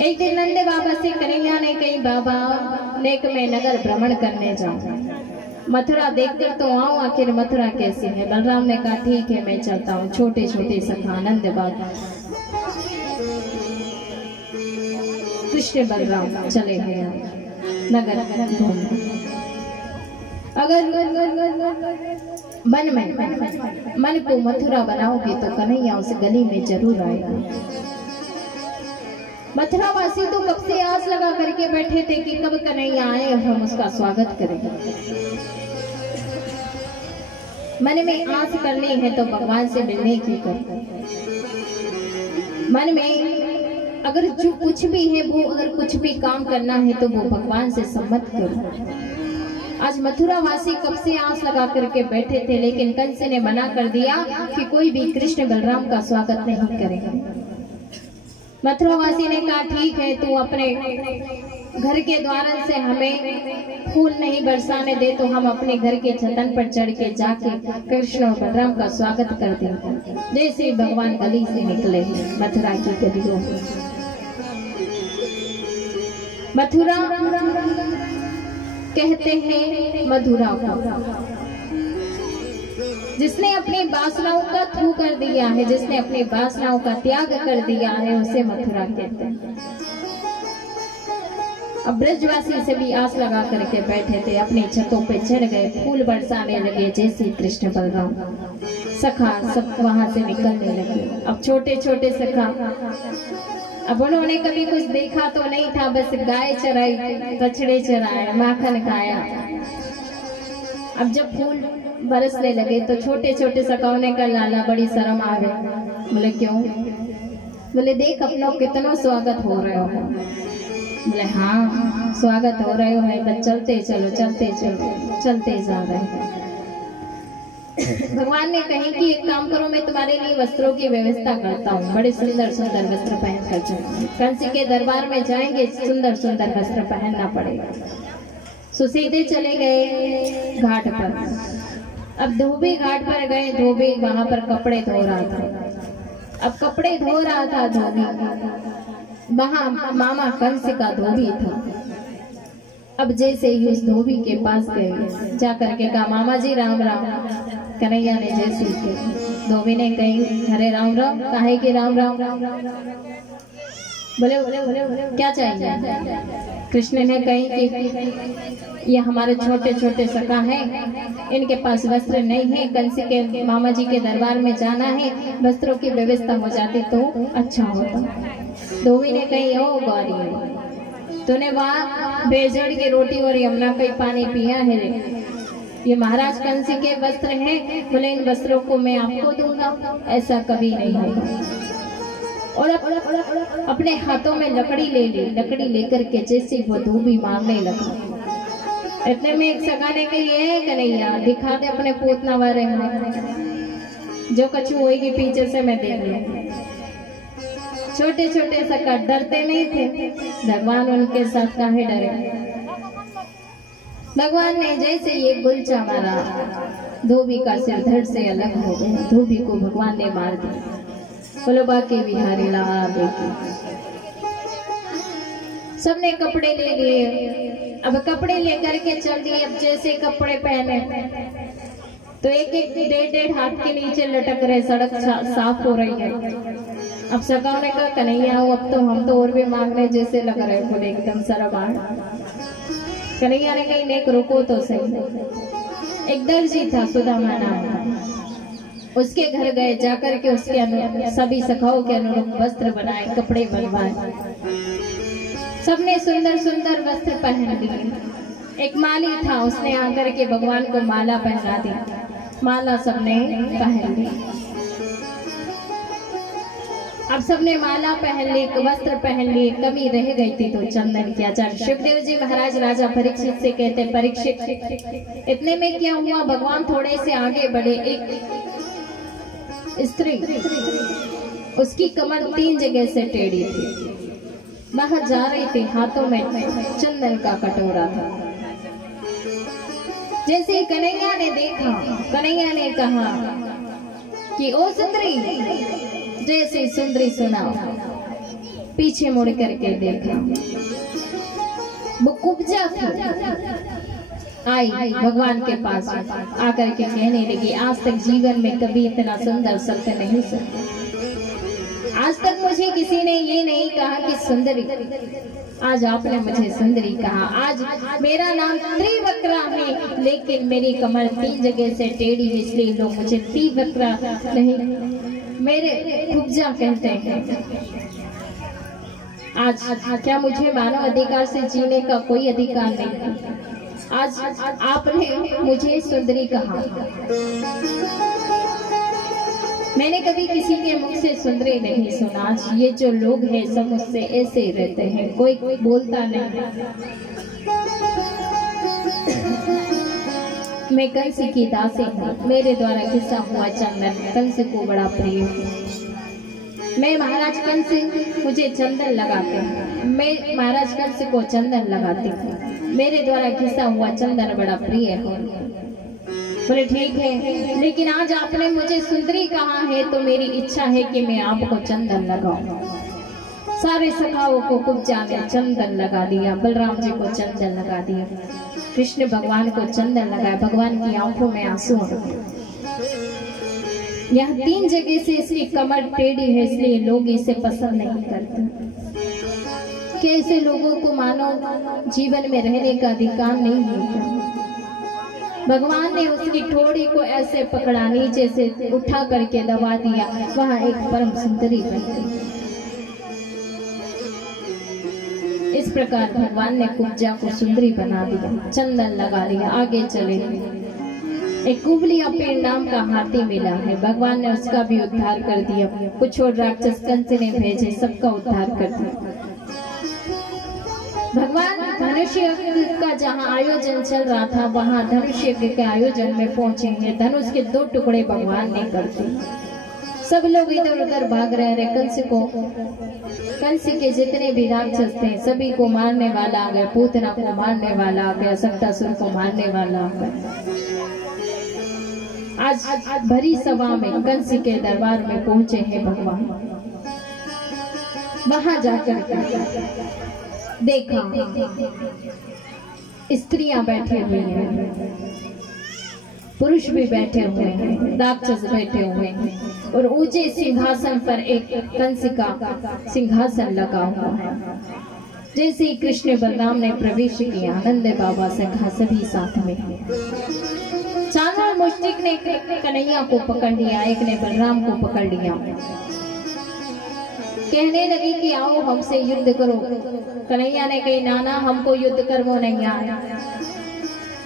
एक दिन नंद बाबा से कन्हैया ने कही, बाबा नेक में नगर भ्रमण करने जाऊं, मथुरा देखकर तो आऊं, आखिर मथुरा कैसी है। बलराम ने कहा ठीक है, मैं चलता हूँ। छोटे छोटे सखा नंद बाबा कृष्ण बलराम चले गए नगर घूमने। अगर मन को मथुरा बनाओगे तो कन्हैया उस गली में जरूर आएगा। मथुरा वासी तो कब से आस लगा करके बैठे थे कि कब कन्हैया आए और हम उसका स्वागत करेंगे। मन में आस करनी है तो भगवान से मिलने की करो। मन में अगर जो कुछ भी है वो, अगर कुछ भी काम करना है तो वो भगवान से सम्मत करो। आज मथुरा वासी कब से आस लगा करके बैठे थे, लेकिन कंस ने मना कर दिया कि कोई भी कृष्ण बलराम का स्वागत नहीं करेगा। मथुरा वासी ने कहा ठीक है, तू अपने घर के द्वार से हमें फूल नहीं बरसाने दे तो हम अपने घर के छतन पर चढ़ के जाके कृष्ण और बलराम का स्वागत कर देंगे। जैसे भगवान गली से निकले मथुरा की गलियों में, मथुरा कहते हैं मधुरा को। जिसने अपनी वासनाओं का थू कर दिया है, जिसने अपनी वासनाओं का त्याग कर दिया है, उसे मथुरा कहते हैं। अब ब्रजवासी से भी आस लगा करके बैठे थे, अपनी छतों पे चढ़ गए, फूल बरसाने लगे। जैसे कृष्ण बलराम सखा सब वहां से निकलने लगे। अब छोटे छोटे सखा, अब उन्होंने कभी कुछ देखा तो नहीं था, बस गाय चराई, बछड़े चराए, माखन खाया। अब जब फूल बरसने लगे तो छोटे छोटे सखाओं ने कहा लाला बड़ी शर्म आ गई। बोले क्यों? बोले देख अपना कितना स्वागत हो रहे हो। बोले हाँ स्वागत हो रहे हो है, बस चलते चलो चलते चलो चलते जा रहे हैं। भगवान ने कही कि एक काम करो, मैं तुम्हारे लिए वस्त्रों की व्यवस्था करता हूँ। बड़े सुंदर सुंदर वस्त्र पहन कर जाओ। कंस के दरबार में जाएंगे, सुंदर सुंदर वस्त्र पहनना पड़ेगा। सो सीधे चले गए घाट पर। अब धोबी घाट पर गए। धोबी वहां पर कपड़े धो रहा था। अब कपड़े धो रहा था धोबी, वहां मामा कंस का धोबी था। अब जैसे ही उस धोबी के पास गए, जाकर के कहा मामा जी राम राम। कन्हैया ने जैसे ही धोबी ने कही हरे राम राम। काहे कि राम राम? बोले क्या चाहिए? कृष्ण ने कही कि ये हमारे छोटे छोटे सखा हैं, इनके पास वस्त्र नहीं है, कंस के मामा जी के दरबार में जाना है, वस्त्रों की व्यवस्था हो जाती तो अच्छा होता। धोबी ने कही ओ गौरी, तूने वहाँ बेजड़ की रोटी और यमुना का पानी पिया है, ये महाराज कंस के वस्त्र हैं। बोले इन वस्त्रों को मैं आपको दूंगा, ऐसा कभी नहीं होगा। और अपने हाथों में लकड़ी ले ली। लकड़ी लेकर के जैसे वो धोबी मारने लगा, इतने में एक सखा ने कही है कन्हैया दिखा दे अपने पूतना वाले में, जो कछु होएगी पीछे से मैं देख लूंगा। छोटे छोटे सखा डरते नहीं थे, भगवान उनके साथ काहे डरे। भगवान ने जैसे ये गुलचा मारा, धोबी का सिर धड़ से अलग हो गया। धोबी को भगवान ने मार दिया। बोलो बाकी बिहारी लाल की। सबने कपड़े ले लिए। अब कपड़े लेकर के चल दिए। अब जैसे कपड़े पहने तो एक एक 1.5 हाथ के नीचे लटक रहे, सड़क साफ हो रही है। अब सखाओं ने कहा कन्हैया अब तो हम तो और भी मांगने जैसे लग रहे खुद एकदम शर्म। कन्हैया ने कही नेक रुको तो सही। एक दर्जी था सुदामा नाम, उसके घर गए। जाकर के उसके सभी सखाओं के अनुरूप वस्त्र बनाए, कपड़े बनवाए। सबने सुंदर सुंदर वस्त्र पहन लिए। एक माली था, उसने आकर के भगवान को माला पहना दी। माला सबने पहन ली। अब सबने माला पहन ली, वस्त्र पहन लिए, कमी रह गई थी तो चंदन की। आचार्य सुखदेव जी महाराज राजा परीक्षित से कहते, परीक्षित इतने में क्या हुआ, भगवान थोड़े से आगे बढ़े, एक स्त्री उसकी कमर 3 जगह से टेढ़ी थी, बाहर जा रही थी, हाथों में चंदन का कटोरा था। जैसे ही कन्हैया ने देखा, कन्हैया ने कहा कि ओ सुंदरी, जैसे सुंदरी सुना, पीछे मुड़ करके देखा, वो कुब्जा थी। आई भगवान के पास आकर के कहने लगी, आज तक जीवन में कभी इतना सुंदर शब्द नहीं सुना, आज तक मुझे किसी ने ये नहीं कहा कि सुंदरी, आज आपने मुझे सुंदरी कहा। आज मेरा नाम त्रिवक्रा है, लेकिन मेरी कमर 3 जगह से टेढ़ी है, इसलिए लोग मुझे त्रिवक्रा नहीं, मेरे कुब्जा कहते हैं। आज क्या मुझे मानव अधिकार से जीने का कोई अधिकार नहीं? आज आपने मुझे सुंदरी कहा। मैंने कभी किसी के मुख से सुंदरी नहीं सुना। आज ये जो लोग हैं सब मुझसे ऐसे ही रहते हैं, कोई बोलता नहीं। मैं कंस की दासी हूँ, मेरे द्वारा घिसा हुआ चंदन कंस को बड़ा प्रिय। मैं महाराज कंस, मुझे चंदन लगाते हैं, मैं महाराज कंस को चंदन लगाती हूँ, मेरे द्वारा घिसा हुआ चंदन बड़ा प्रिय है। बोले ठीक है, लेकिन आज आपने मुझे सुंदरी कहा है तो मेरी इच्छा है कि मैं आपको चंदन लगाऊं। सारे सखाओं को कुब्जा में चंदन लगा दिया, बलराम जी को चंदन लगा दिया, कृष्ण भगवान को चंदन लगाया, भगवान की आंखों में आंसू आ गए। यह 3 जगह से इसकी कमर टेढ़ी है, इसलिए लोग इसे पसंद नहीं करते। कैसे लोगों को मानव जीवन में रहने का अधिकार नहीं होता। भगवान ने उसकी ठोड़ी को ऐसे पकड़ा, नीचे से उठा करके दबा दिया, वहां एक परम सुंदरी बन गई। इस प्रकार भगवान ने कुब्जा को सुंदरी बना दिया, चंदन लगा लिया, आगे चले। एक कुबलिया पेड़ नाम का हाथी मिला है, भगवान ने उसका भी उद्धार कर दिया। कुछ और राक्षस कंस ने भेजे, सबका उद्धार कर दिया। भगवान धनुष यज्ञ का जहाँ आयोजन चल रहा था, वहाँ धनुष यज्ञ के आयोजन में पहुंचे हैं। धनुष के 2 टुकड़े भगवान ने कर दिए। सब लोग इधर उधर भाग रहे। कंस के जितने भी राक्षस थे सभी को मारने वाला आ गया, पूतना को मारने वाला आ गया, सप्तासुर को मारने वाला आ गया। आज भरी सभा में कंस के दरबार में पहुंचे हैं भगवान। वहां जाकर देखा स्त्रियां बैठे हुए हैं, पुरुष भी बैठे हुए हैं, राक्षस बैठे हुए हैं, और ऊंचे सिंहासन पर एक कंस का सिंहासन लगा हुआ है। जैसे ही कृष्ण बलराम ने प्रवेश किया, आनंद बाबा से कहा सभी साथ में। चांदर मुश्तिक ने कन्हैया को पकड़ लिया, एक ने बलराम को पकड़ लिया, कहने लगी कि आओ हमसे युद्ध करो। कन्हैया ने कही नाना हमको युद्ध करवो नहीं आया।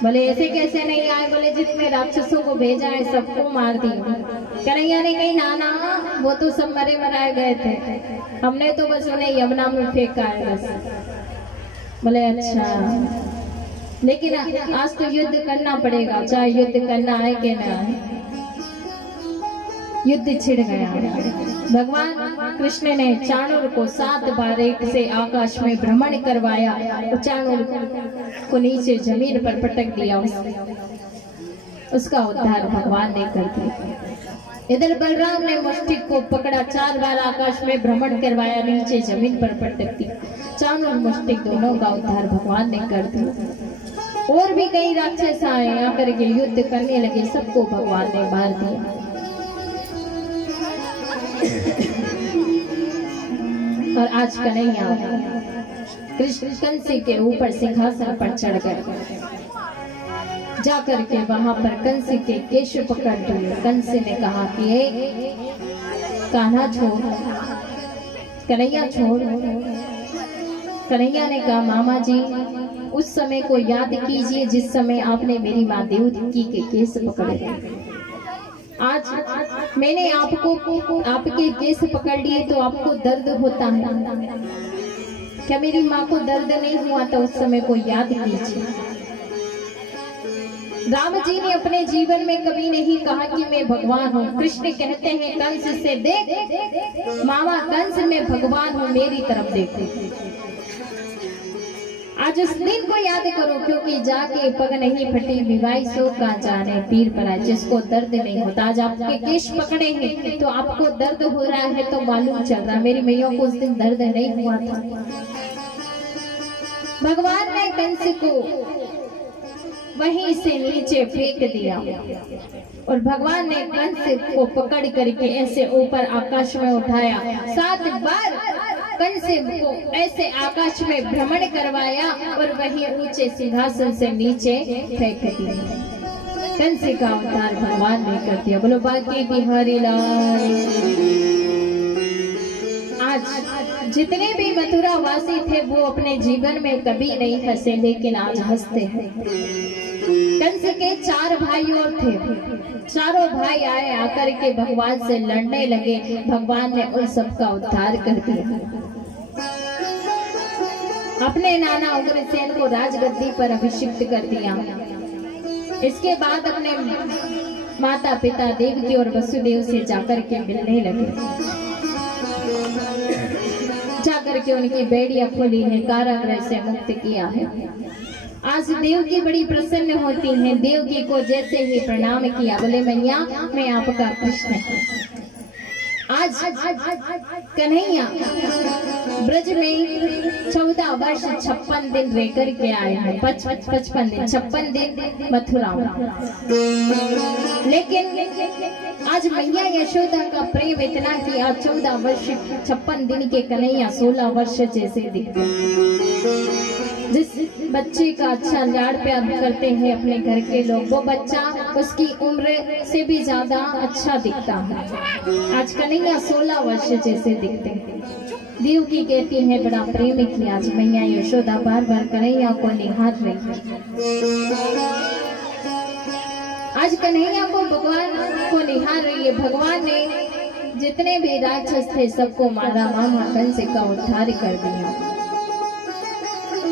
बोले ऐसे कैसे नहीं आए? बोले जितने राक्षसों को भेजा है सबको मार दिया। कन्हैया ने कही नाना वो तो सब मरे मराए गए थे, हमने तो बस उन्हें यमुना में फेंका है बस। बोले अच्छा, लेकिन आज तो युद्ध करना पड़ेगा, चाहे युद्ध करना है कि ना है। युद्ध छिड़ गया। भगवान कृष्ण ने चाणूर को 7 बार एक से आकाश में भ्रमण करवाया, तो चाणूर को नीचे जमीन पर पटक दिया। उसका उद्धार भगवान ने कर दिया। इधर बलराम ने मुष्टिक को पकड़ा, 4 बार आकाश में भ्रमण करवाया, नीचे जमीन पर पटक दी। चाणूर मुष्टिक दोनों का उद्धार भगवान ने कर दिया। और भी कई राक्षस आए, आकर के युद्ध करने लगे, सबको भगवान ने मार दिया। और आज कन्हैया कृष्ण कंस के ऊपर सिंहासन पर चढ़ गए। जाकर के वहां पर कंस के केश पकड़ लिए। कंस ने कहा कि कान्हा छोड़, कन्हैया छोड़। कन्हैया ने कहा मामा जी उस समय को याद कीजिए जिस समय आपने मेरी माँ देवकी के केस पकड़े। आज मैंने आपको आपके केस पकड़ लिए तो आपको दर्द होता है क्या? मेरी माँ को दर्द नहीं हुआ तो उस समय को याद कीजिए। राम जी ने अपने जीवन में कभी नहीं कहा कि मैं भगवान हूँ। कृष्ण कहते हैं कंस से, देख मामा कंस में भगवान हूँ, मेरी तरफ देखो। आज उस दिन को याद करो, क्योंकि जाके पग नहीं फटी विवाही सो का जाने पीर पराए, जिसको दर्द नहीं होता। आज आपके केश पकड़े हैं तो आपको दर्द हो रहा है तो मालूम चल रहा है। मेरी मैया को उस दिन दर्द नहीं हुआ था। भगवान ने कंस को वहीं से नीचे फेंक दिया और भगवान ने कंस को पकड़ करके ऐसे ऊपर आकाश में उठाया। 7 बार कंस को ऐसे आकाश में भ्रमण करवाया और वहीं ऊंचे सिंहासन से नीचे फेंक दिया। कंस का अवतार भगवान ने कर दिया। बोलो बाकी बिहारी लाल। आज जितने भी मथुरा वासी थे वो अपने जीवन में कभी नहीं हंसे, लेकिन आज हंसते हैं। कंस के 4 भाई और थे। चारों भाई आए, आकर के भगवान से लड़ने लगे। भगवान ने उन सबका उद्धार कर दिया। अपने नाना उग्रसेन को राजगद्दी पर अभिषिक्त कर दिया। इसके बाद अपने माता पिता देवकी और वसुदेव से जाकर के मिलने लगे। जाकर के उनकी बेड़ियां खोली है, कारागृह से मुक्त किया है। आज देवकी बड़ी प्रसन्न होती हैं। देवकी को जैसे ही प्रणाम किया, बोले मैया मैं आपका कृष्ण हूँ। आज कन्हैया ब्रज में 14 वर्ष 56 दिन रह कर के आए हैं। 55 दिन 56 दिन मथुरा में। लेकिन आज मैया यशोदा का प्रेम इतना कि आज 14 वर्ष 56 दिन के कन्हैया 16 वर्ष जैसे दिखते। जिस बच्चे का अच्छा लाड़ प्यार करते हैं अपने घर के लोग, वो बच्चा उसकी उम्र से भी ज्यादा अच्छा दिखता है। आज कन्हैया 16 वर्ष जैसे दिखते हैं। देवकी कहती है बड़ा प्रेम किया। आज मैया यशोदा बार बार कन्हैया को निहार रही है। आज कन्हैया को भगवान को निहार रही है। भगवान ने जितने भी राक्षस थे सबको मारा। मामा कंस का उद्धार कर दिया।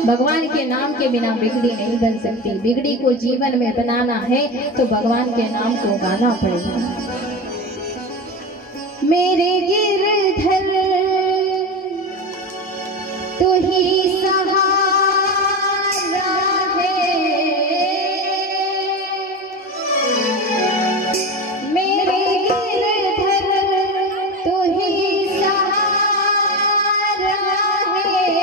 भगवान के नाम के बिना बिगड़ी नहीं बन सकती। बिगड़ी को जीवन में बनाना है तो भगवान के नाम को गाना पड़ेगा। मेरे गिरधर तू ही सहारा है, मेरे गिरधर तू ही सहारा है,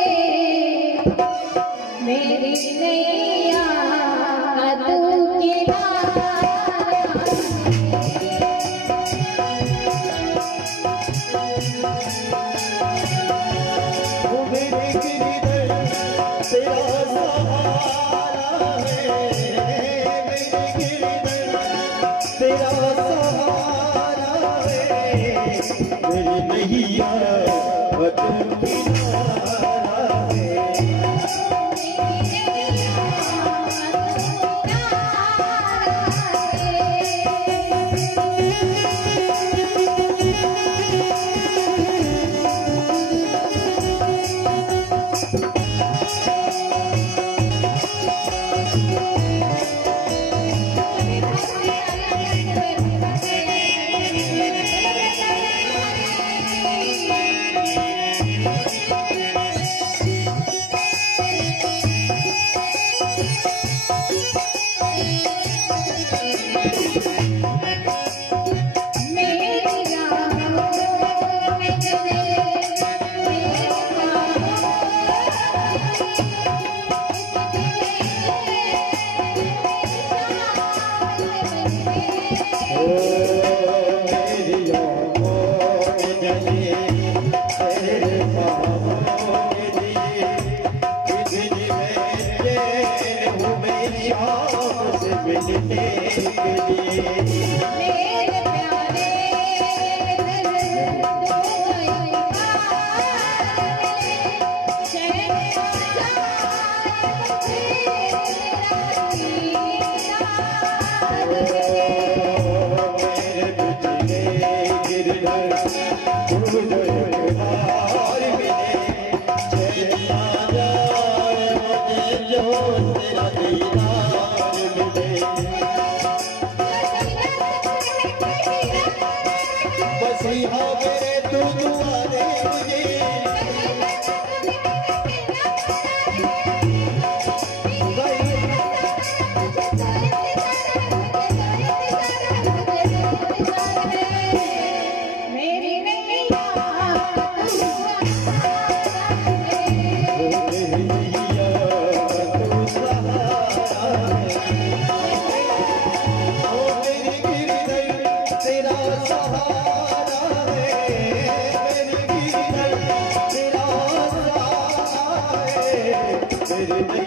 मेरी नैया तू किनारा। वो मेरे गिरधर तेरा सहारा है, मेरे गिरधर तेरा सहारा है, मेरी नैया तू किनारा है।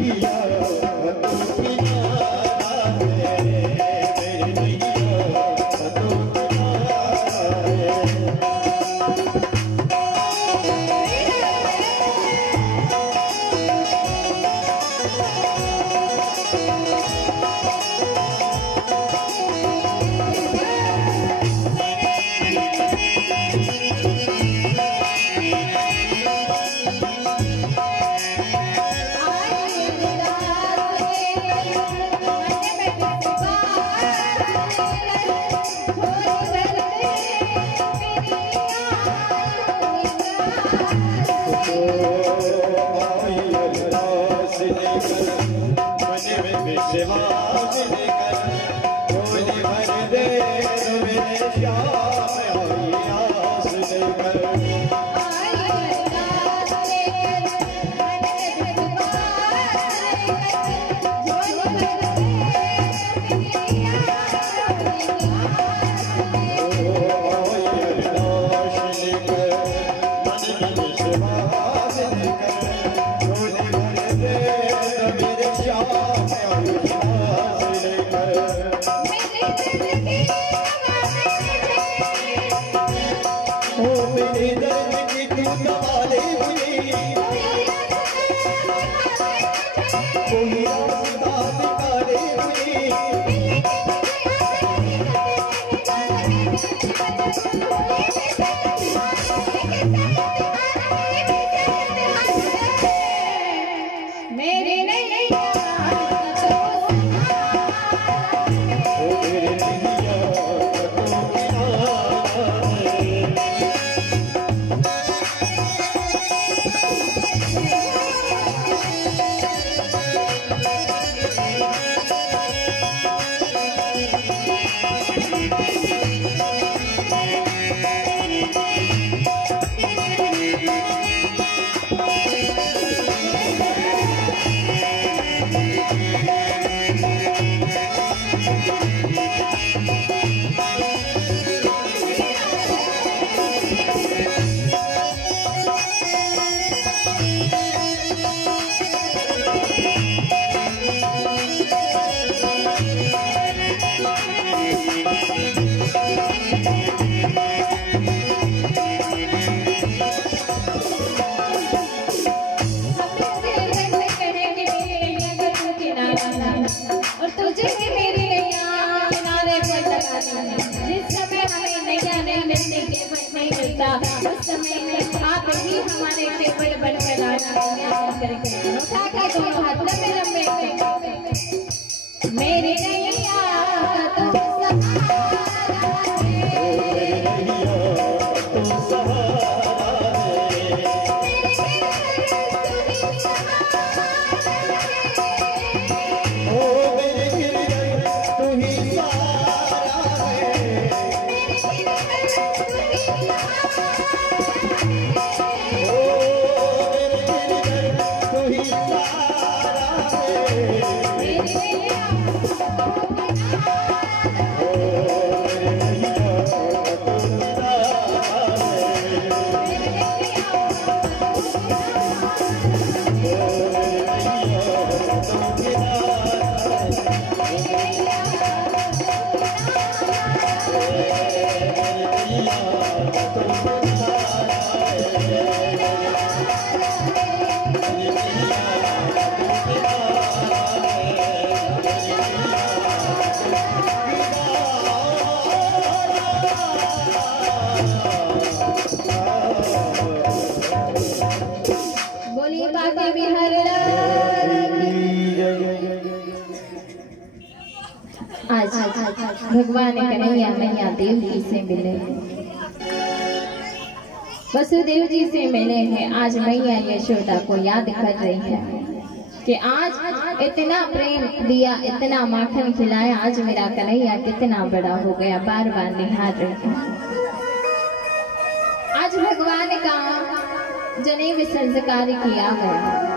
नैया तू किनारा है, मेरी नैया तू किनारा है। और तुझे ही मेरी नैया किनारे पर लगानी है। जिस समय हमें नैया नहीं मिलने के पल नहीं मिलता, उस समय में आप ही हमारे केवल बन कर करके उठा कर दोनों हाथ लंबे लंबे मेरी नैया का तू भगवान कन्हैया मैया देव जी से मिले, वसुदेव जी से मिले हैं। आज मैया यशोदा को याद कर रही है कि आज इतना प्रेम दिया, इतना माखन खिलाया, आज मेरा कन्हैया कितना बड़ा हो गया, बार बार निहार रही है। आज भगवान का जनेऊ संस्कार किया गया।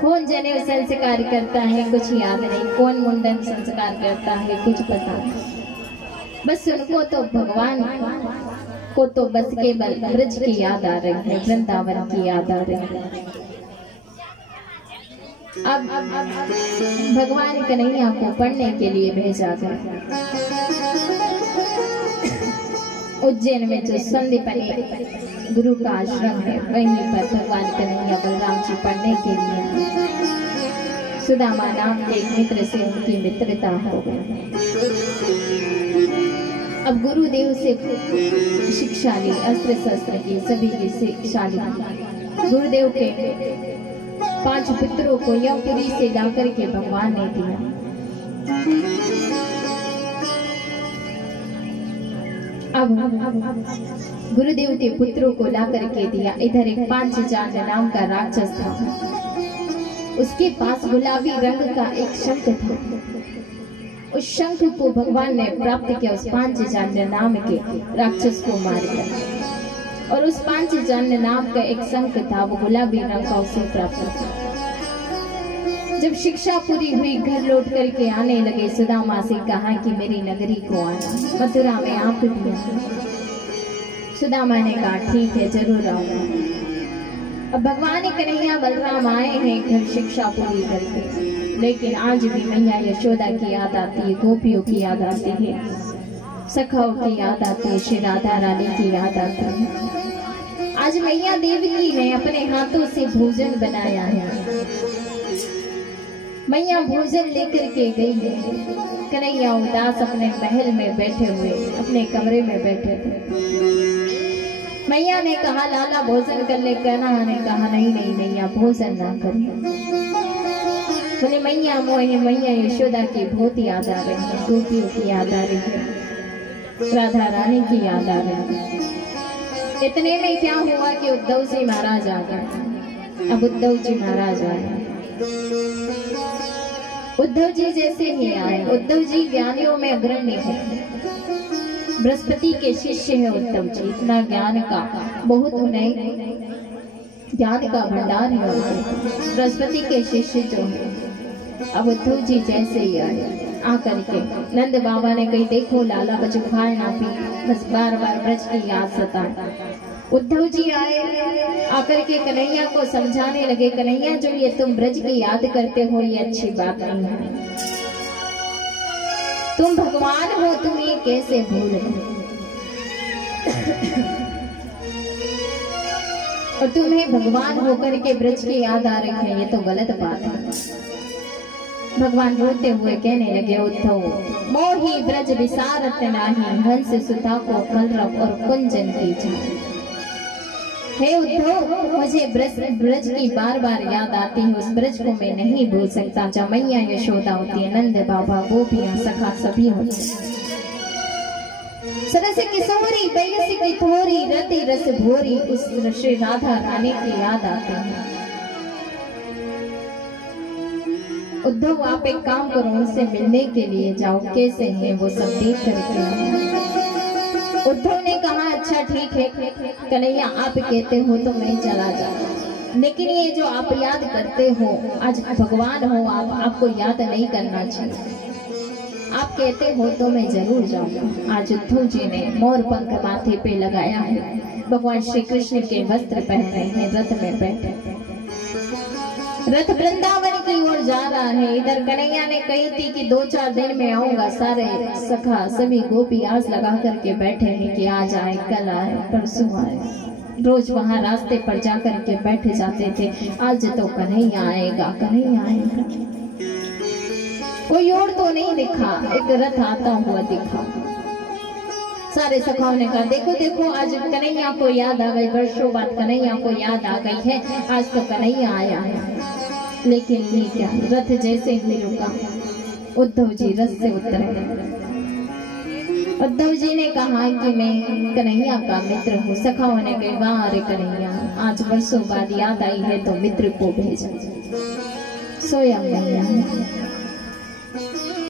कौन जनेऊ संस्कार करता है कुछ याद नहीं, कौन मुंडन संस्कार करता है कुछ पता नहीं। बस उनको तो भगवान को तो बस केवल ब्रज की याद आ रही है, वृंदावन की याद आ रही है। अब भगवान कन्हैया को पढ़ने के लिए भेजा गया। उज्जैन में जो संदीपनी गुरु का आश्रम है वहीं पर भगवान कन्हैया बलराम जी पढ़ने के लिए सुदामा नाम के एक मित्र से उनकी मित्रता हो गई। अब गुरुदेव से शिक्षा ली, अस्त्र शस्त्र की सभी की शिक्षा ली। गुरुदेव के 5 पुत्रों को यमपुरी से लाकर के भगवान ने दिया। अब गुरुदेव के पुत्रों को ला करके दिया। इधर एक पांचजान नाम का राक्षस था, उसके पास गुलाबी रंग का एक शंख था। उस शंख को भगवान ने प्राप्त किया, उस पांचजान नाम के राक्षस को मार दिया। और उस पांचजान नाम का एक शंख था, वो गुलाबी रंग का, उसे प्राप्त किया। जब शिक्षा पूरी हुई, घर लौट करके आने लगे, सुदामा से कहा कि मेरी नगरी को आना, मथुरा में आप दिया। सुदामा ने कहा ठीक है, जरूर आऊंगा। अब भगवान कन्हैया बलराम आए हैं घर शिक्षा पूरी करके, लेकिन आज भी मैया यशोदा की याद आती है, गोपियों की याद आती है, सखाओं की याद आती है, श्री राधा रानी की याद आती है। आज मैया देवी ने अपने हाथों से भोजन बनाया है। मैया भोजन लेकर के गई है। कन्हैया उदास अपने महल में बैठे हुए, अपने कमरे में बैठे थे। मैया ने कहा लाला भोजन कर ले। कान्हा ने कहा नहीं नहीं मैया भोजन ना करिए। बोले मैया मोहे मैया यशोदा की बहुत याद आ रही है, गोपियों की याद आ रही है, राधा रानी की याद आ रही है। इतने में क्या हुआ कि उद्धव जी महाराज आ गए। अब उद्धव जी महाराज आए। उद्धव जी जैसे ही आए, उद्धव जी ज्ञानियों में अग्रणी है, बृहस्पति के शिष्य है उद्धव जी। इतना ज्ञान का बहुत उन्हें ज्ञान का भंडार है। बृहस्पति के शिष्य जो है, अब उद्धव जी जैसे ही आए, आकर के नंद बाबा ने कही देखो लाला कुछ खाए ना पी, बस बार बार ब्रज की याद सताए। उद्धव जी आए, आकर के कन्हैया को समझाने लगे, कन्हैया जो ये तुम ब्रज की याद करते हो ये अच्छी बात नहीं है। तुम भगवान हो, तुम ये कैसे भूल गए? और तुम्हें भगवान होकर के ब्रज की याद आ रही है, ये तो गलत बात है। भगवान रोते हुए कहने लगे उद्धव मोही ब्रज विसारत नाही, हंस सुता को कलरव और कुंजन की जाए। हे उद्धव मुझे ब्रज की बार बार याद आती है, उस ब्रज को मैं नहीं भूल सकता जहाँ मैया यशोदा होती है, नंद बाबा, गोपियां, सखा सभी होते हैं। सरस किशोरी बैस की थोरी, रति रस भोरी, उस श्री राधा रानी की याद आती है। उद्धव आप एक काम करो, उनसे मिलने के लिए जाओ, कैसे हैं वो सब देख करके। उद्धव ने कहा अच्छा ठीक है कन्हैया, आप कहते हो तो मैं चला जाऊं, लेकिन ये जो आप याद करते हो, आज भगवान हो आप, आपको याद नहीं करना चाहिए। आप कहते हो तो मैं जरूर जाऊंगा। आज उद्धव जी ने मोर पंख माथे पे लगाया है, भगवान श्री कृष्ण के वस्त्र पहने हैं, रथ में बैठे, रथ वृंदावन की ओर जा रहा है। इधर कन्हैया ने कही थी कि 2-4 दिन में आऊंगा। सारे सखा सभी गोपी आस लगा करके बैठे हैं कि आज आए, कल आए, परसों आए। रोज वहां रास्ते पर जा करके बैठ जाते थे, आज तो कन्हैया आएगा, कन्हैया आएगा। कोई और तो नहीं दिखा, एक रथ आता हुआ दिखा। सारे सखाओं ने कहा देखो देखो आज कन्हैया को याद आ गई, वर्षों बाद कन्हैया को याद आ गई है, आज तो कन्हैया आया है। लेकिन ये क्या, रथ जैसे ही रुका, उद्धव जी रथ से उतरे। उद्धव जी ने कहा कि मैं कन्हैया का मित्र हूँ। सखाओं ने कहा वाह अरे कन्हैया, आज वर्षों बाद याद आई है तो मित्र को भेजा। सोया मैया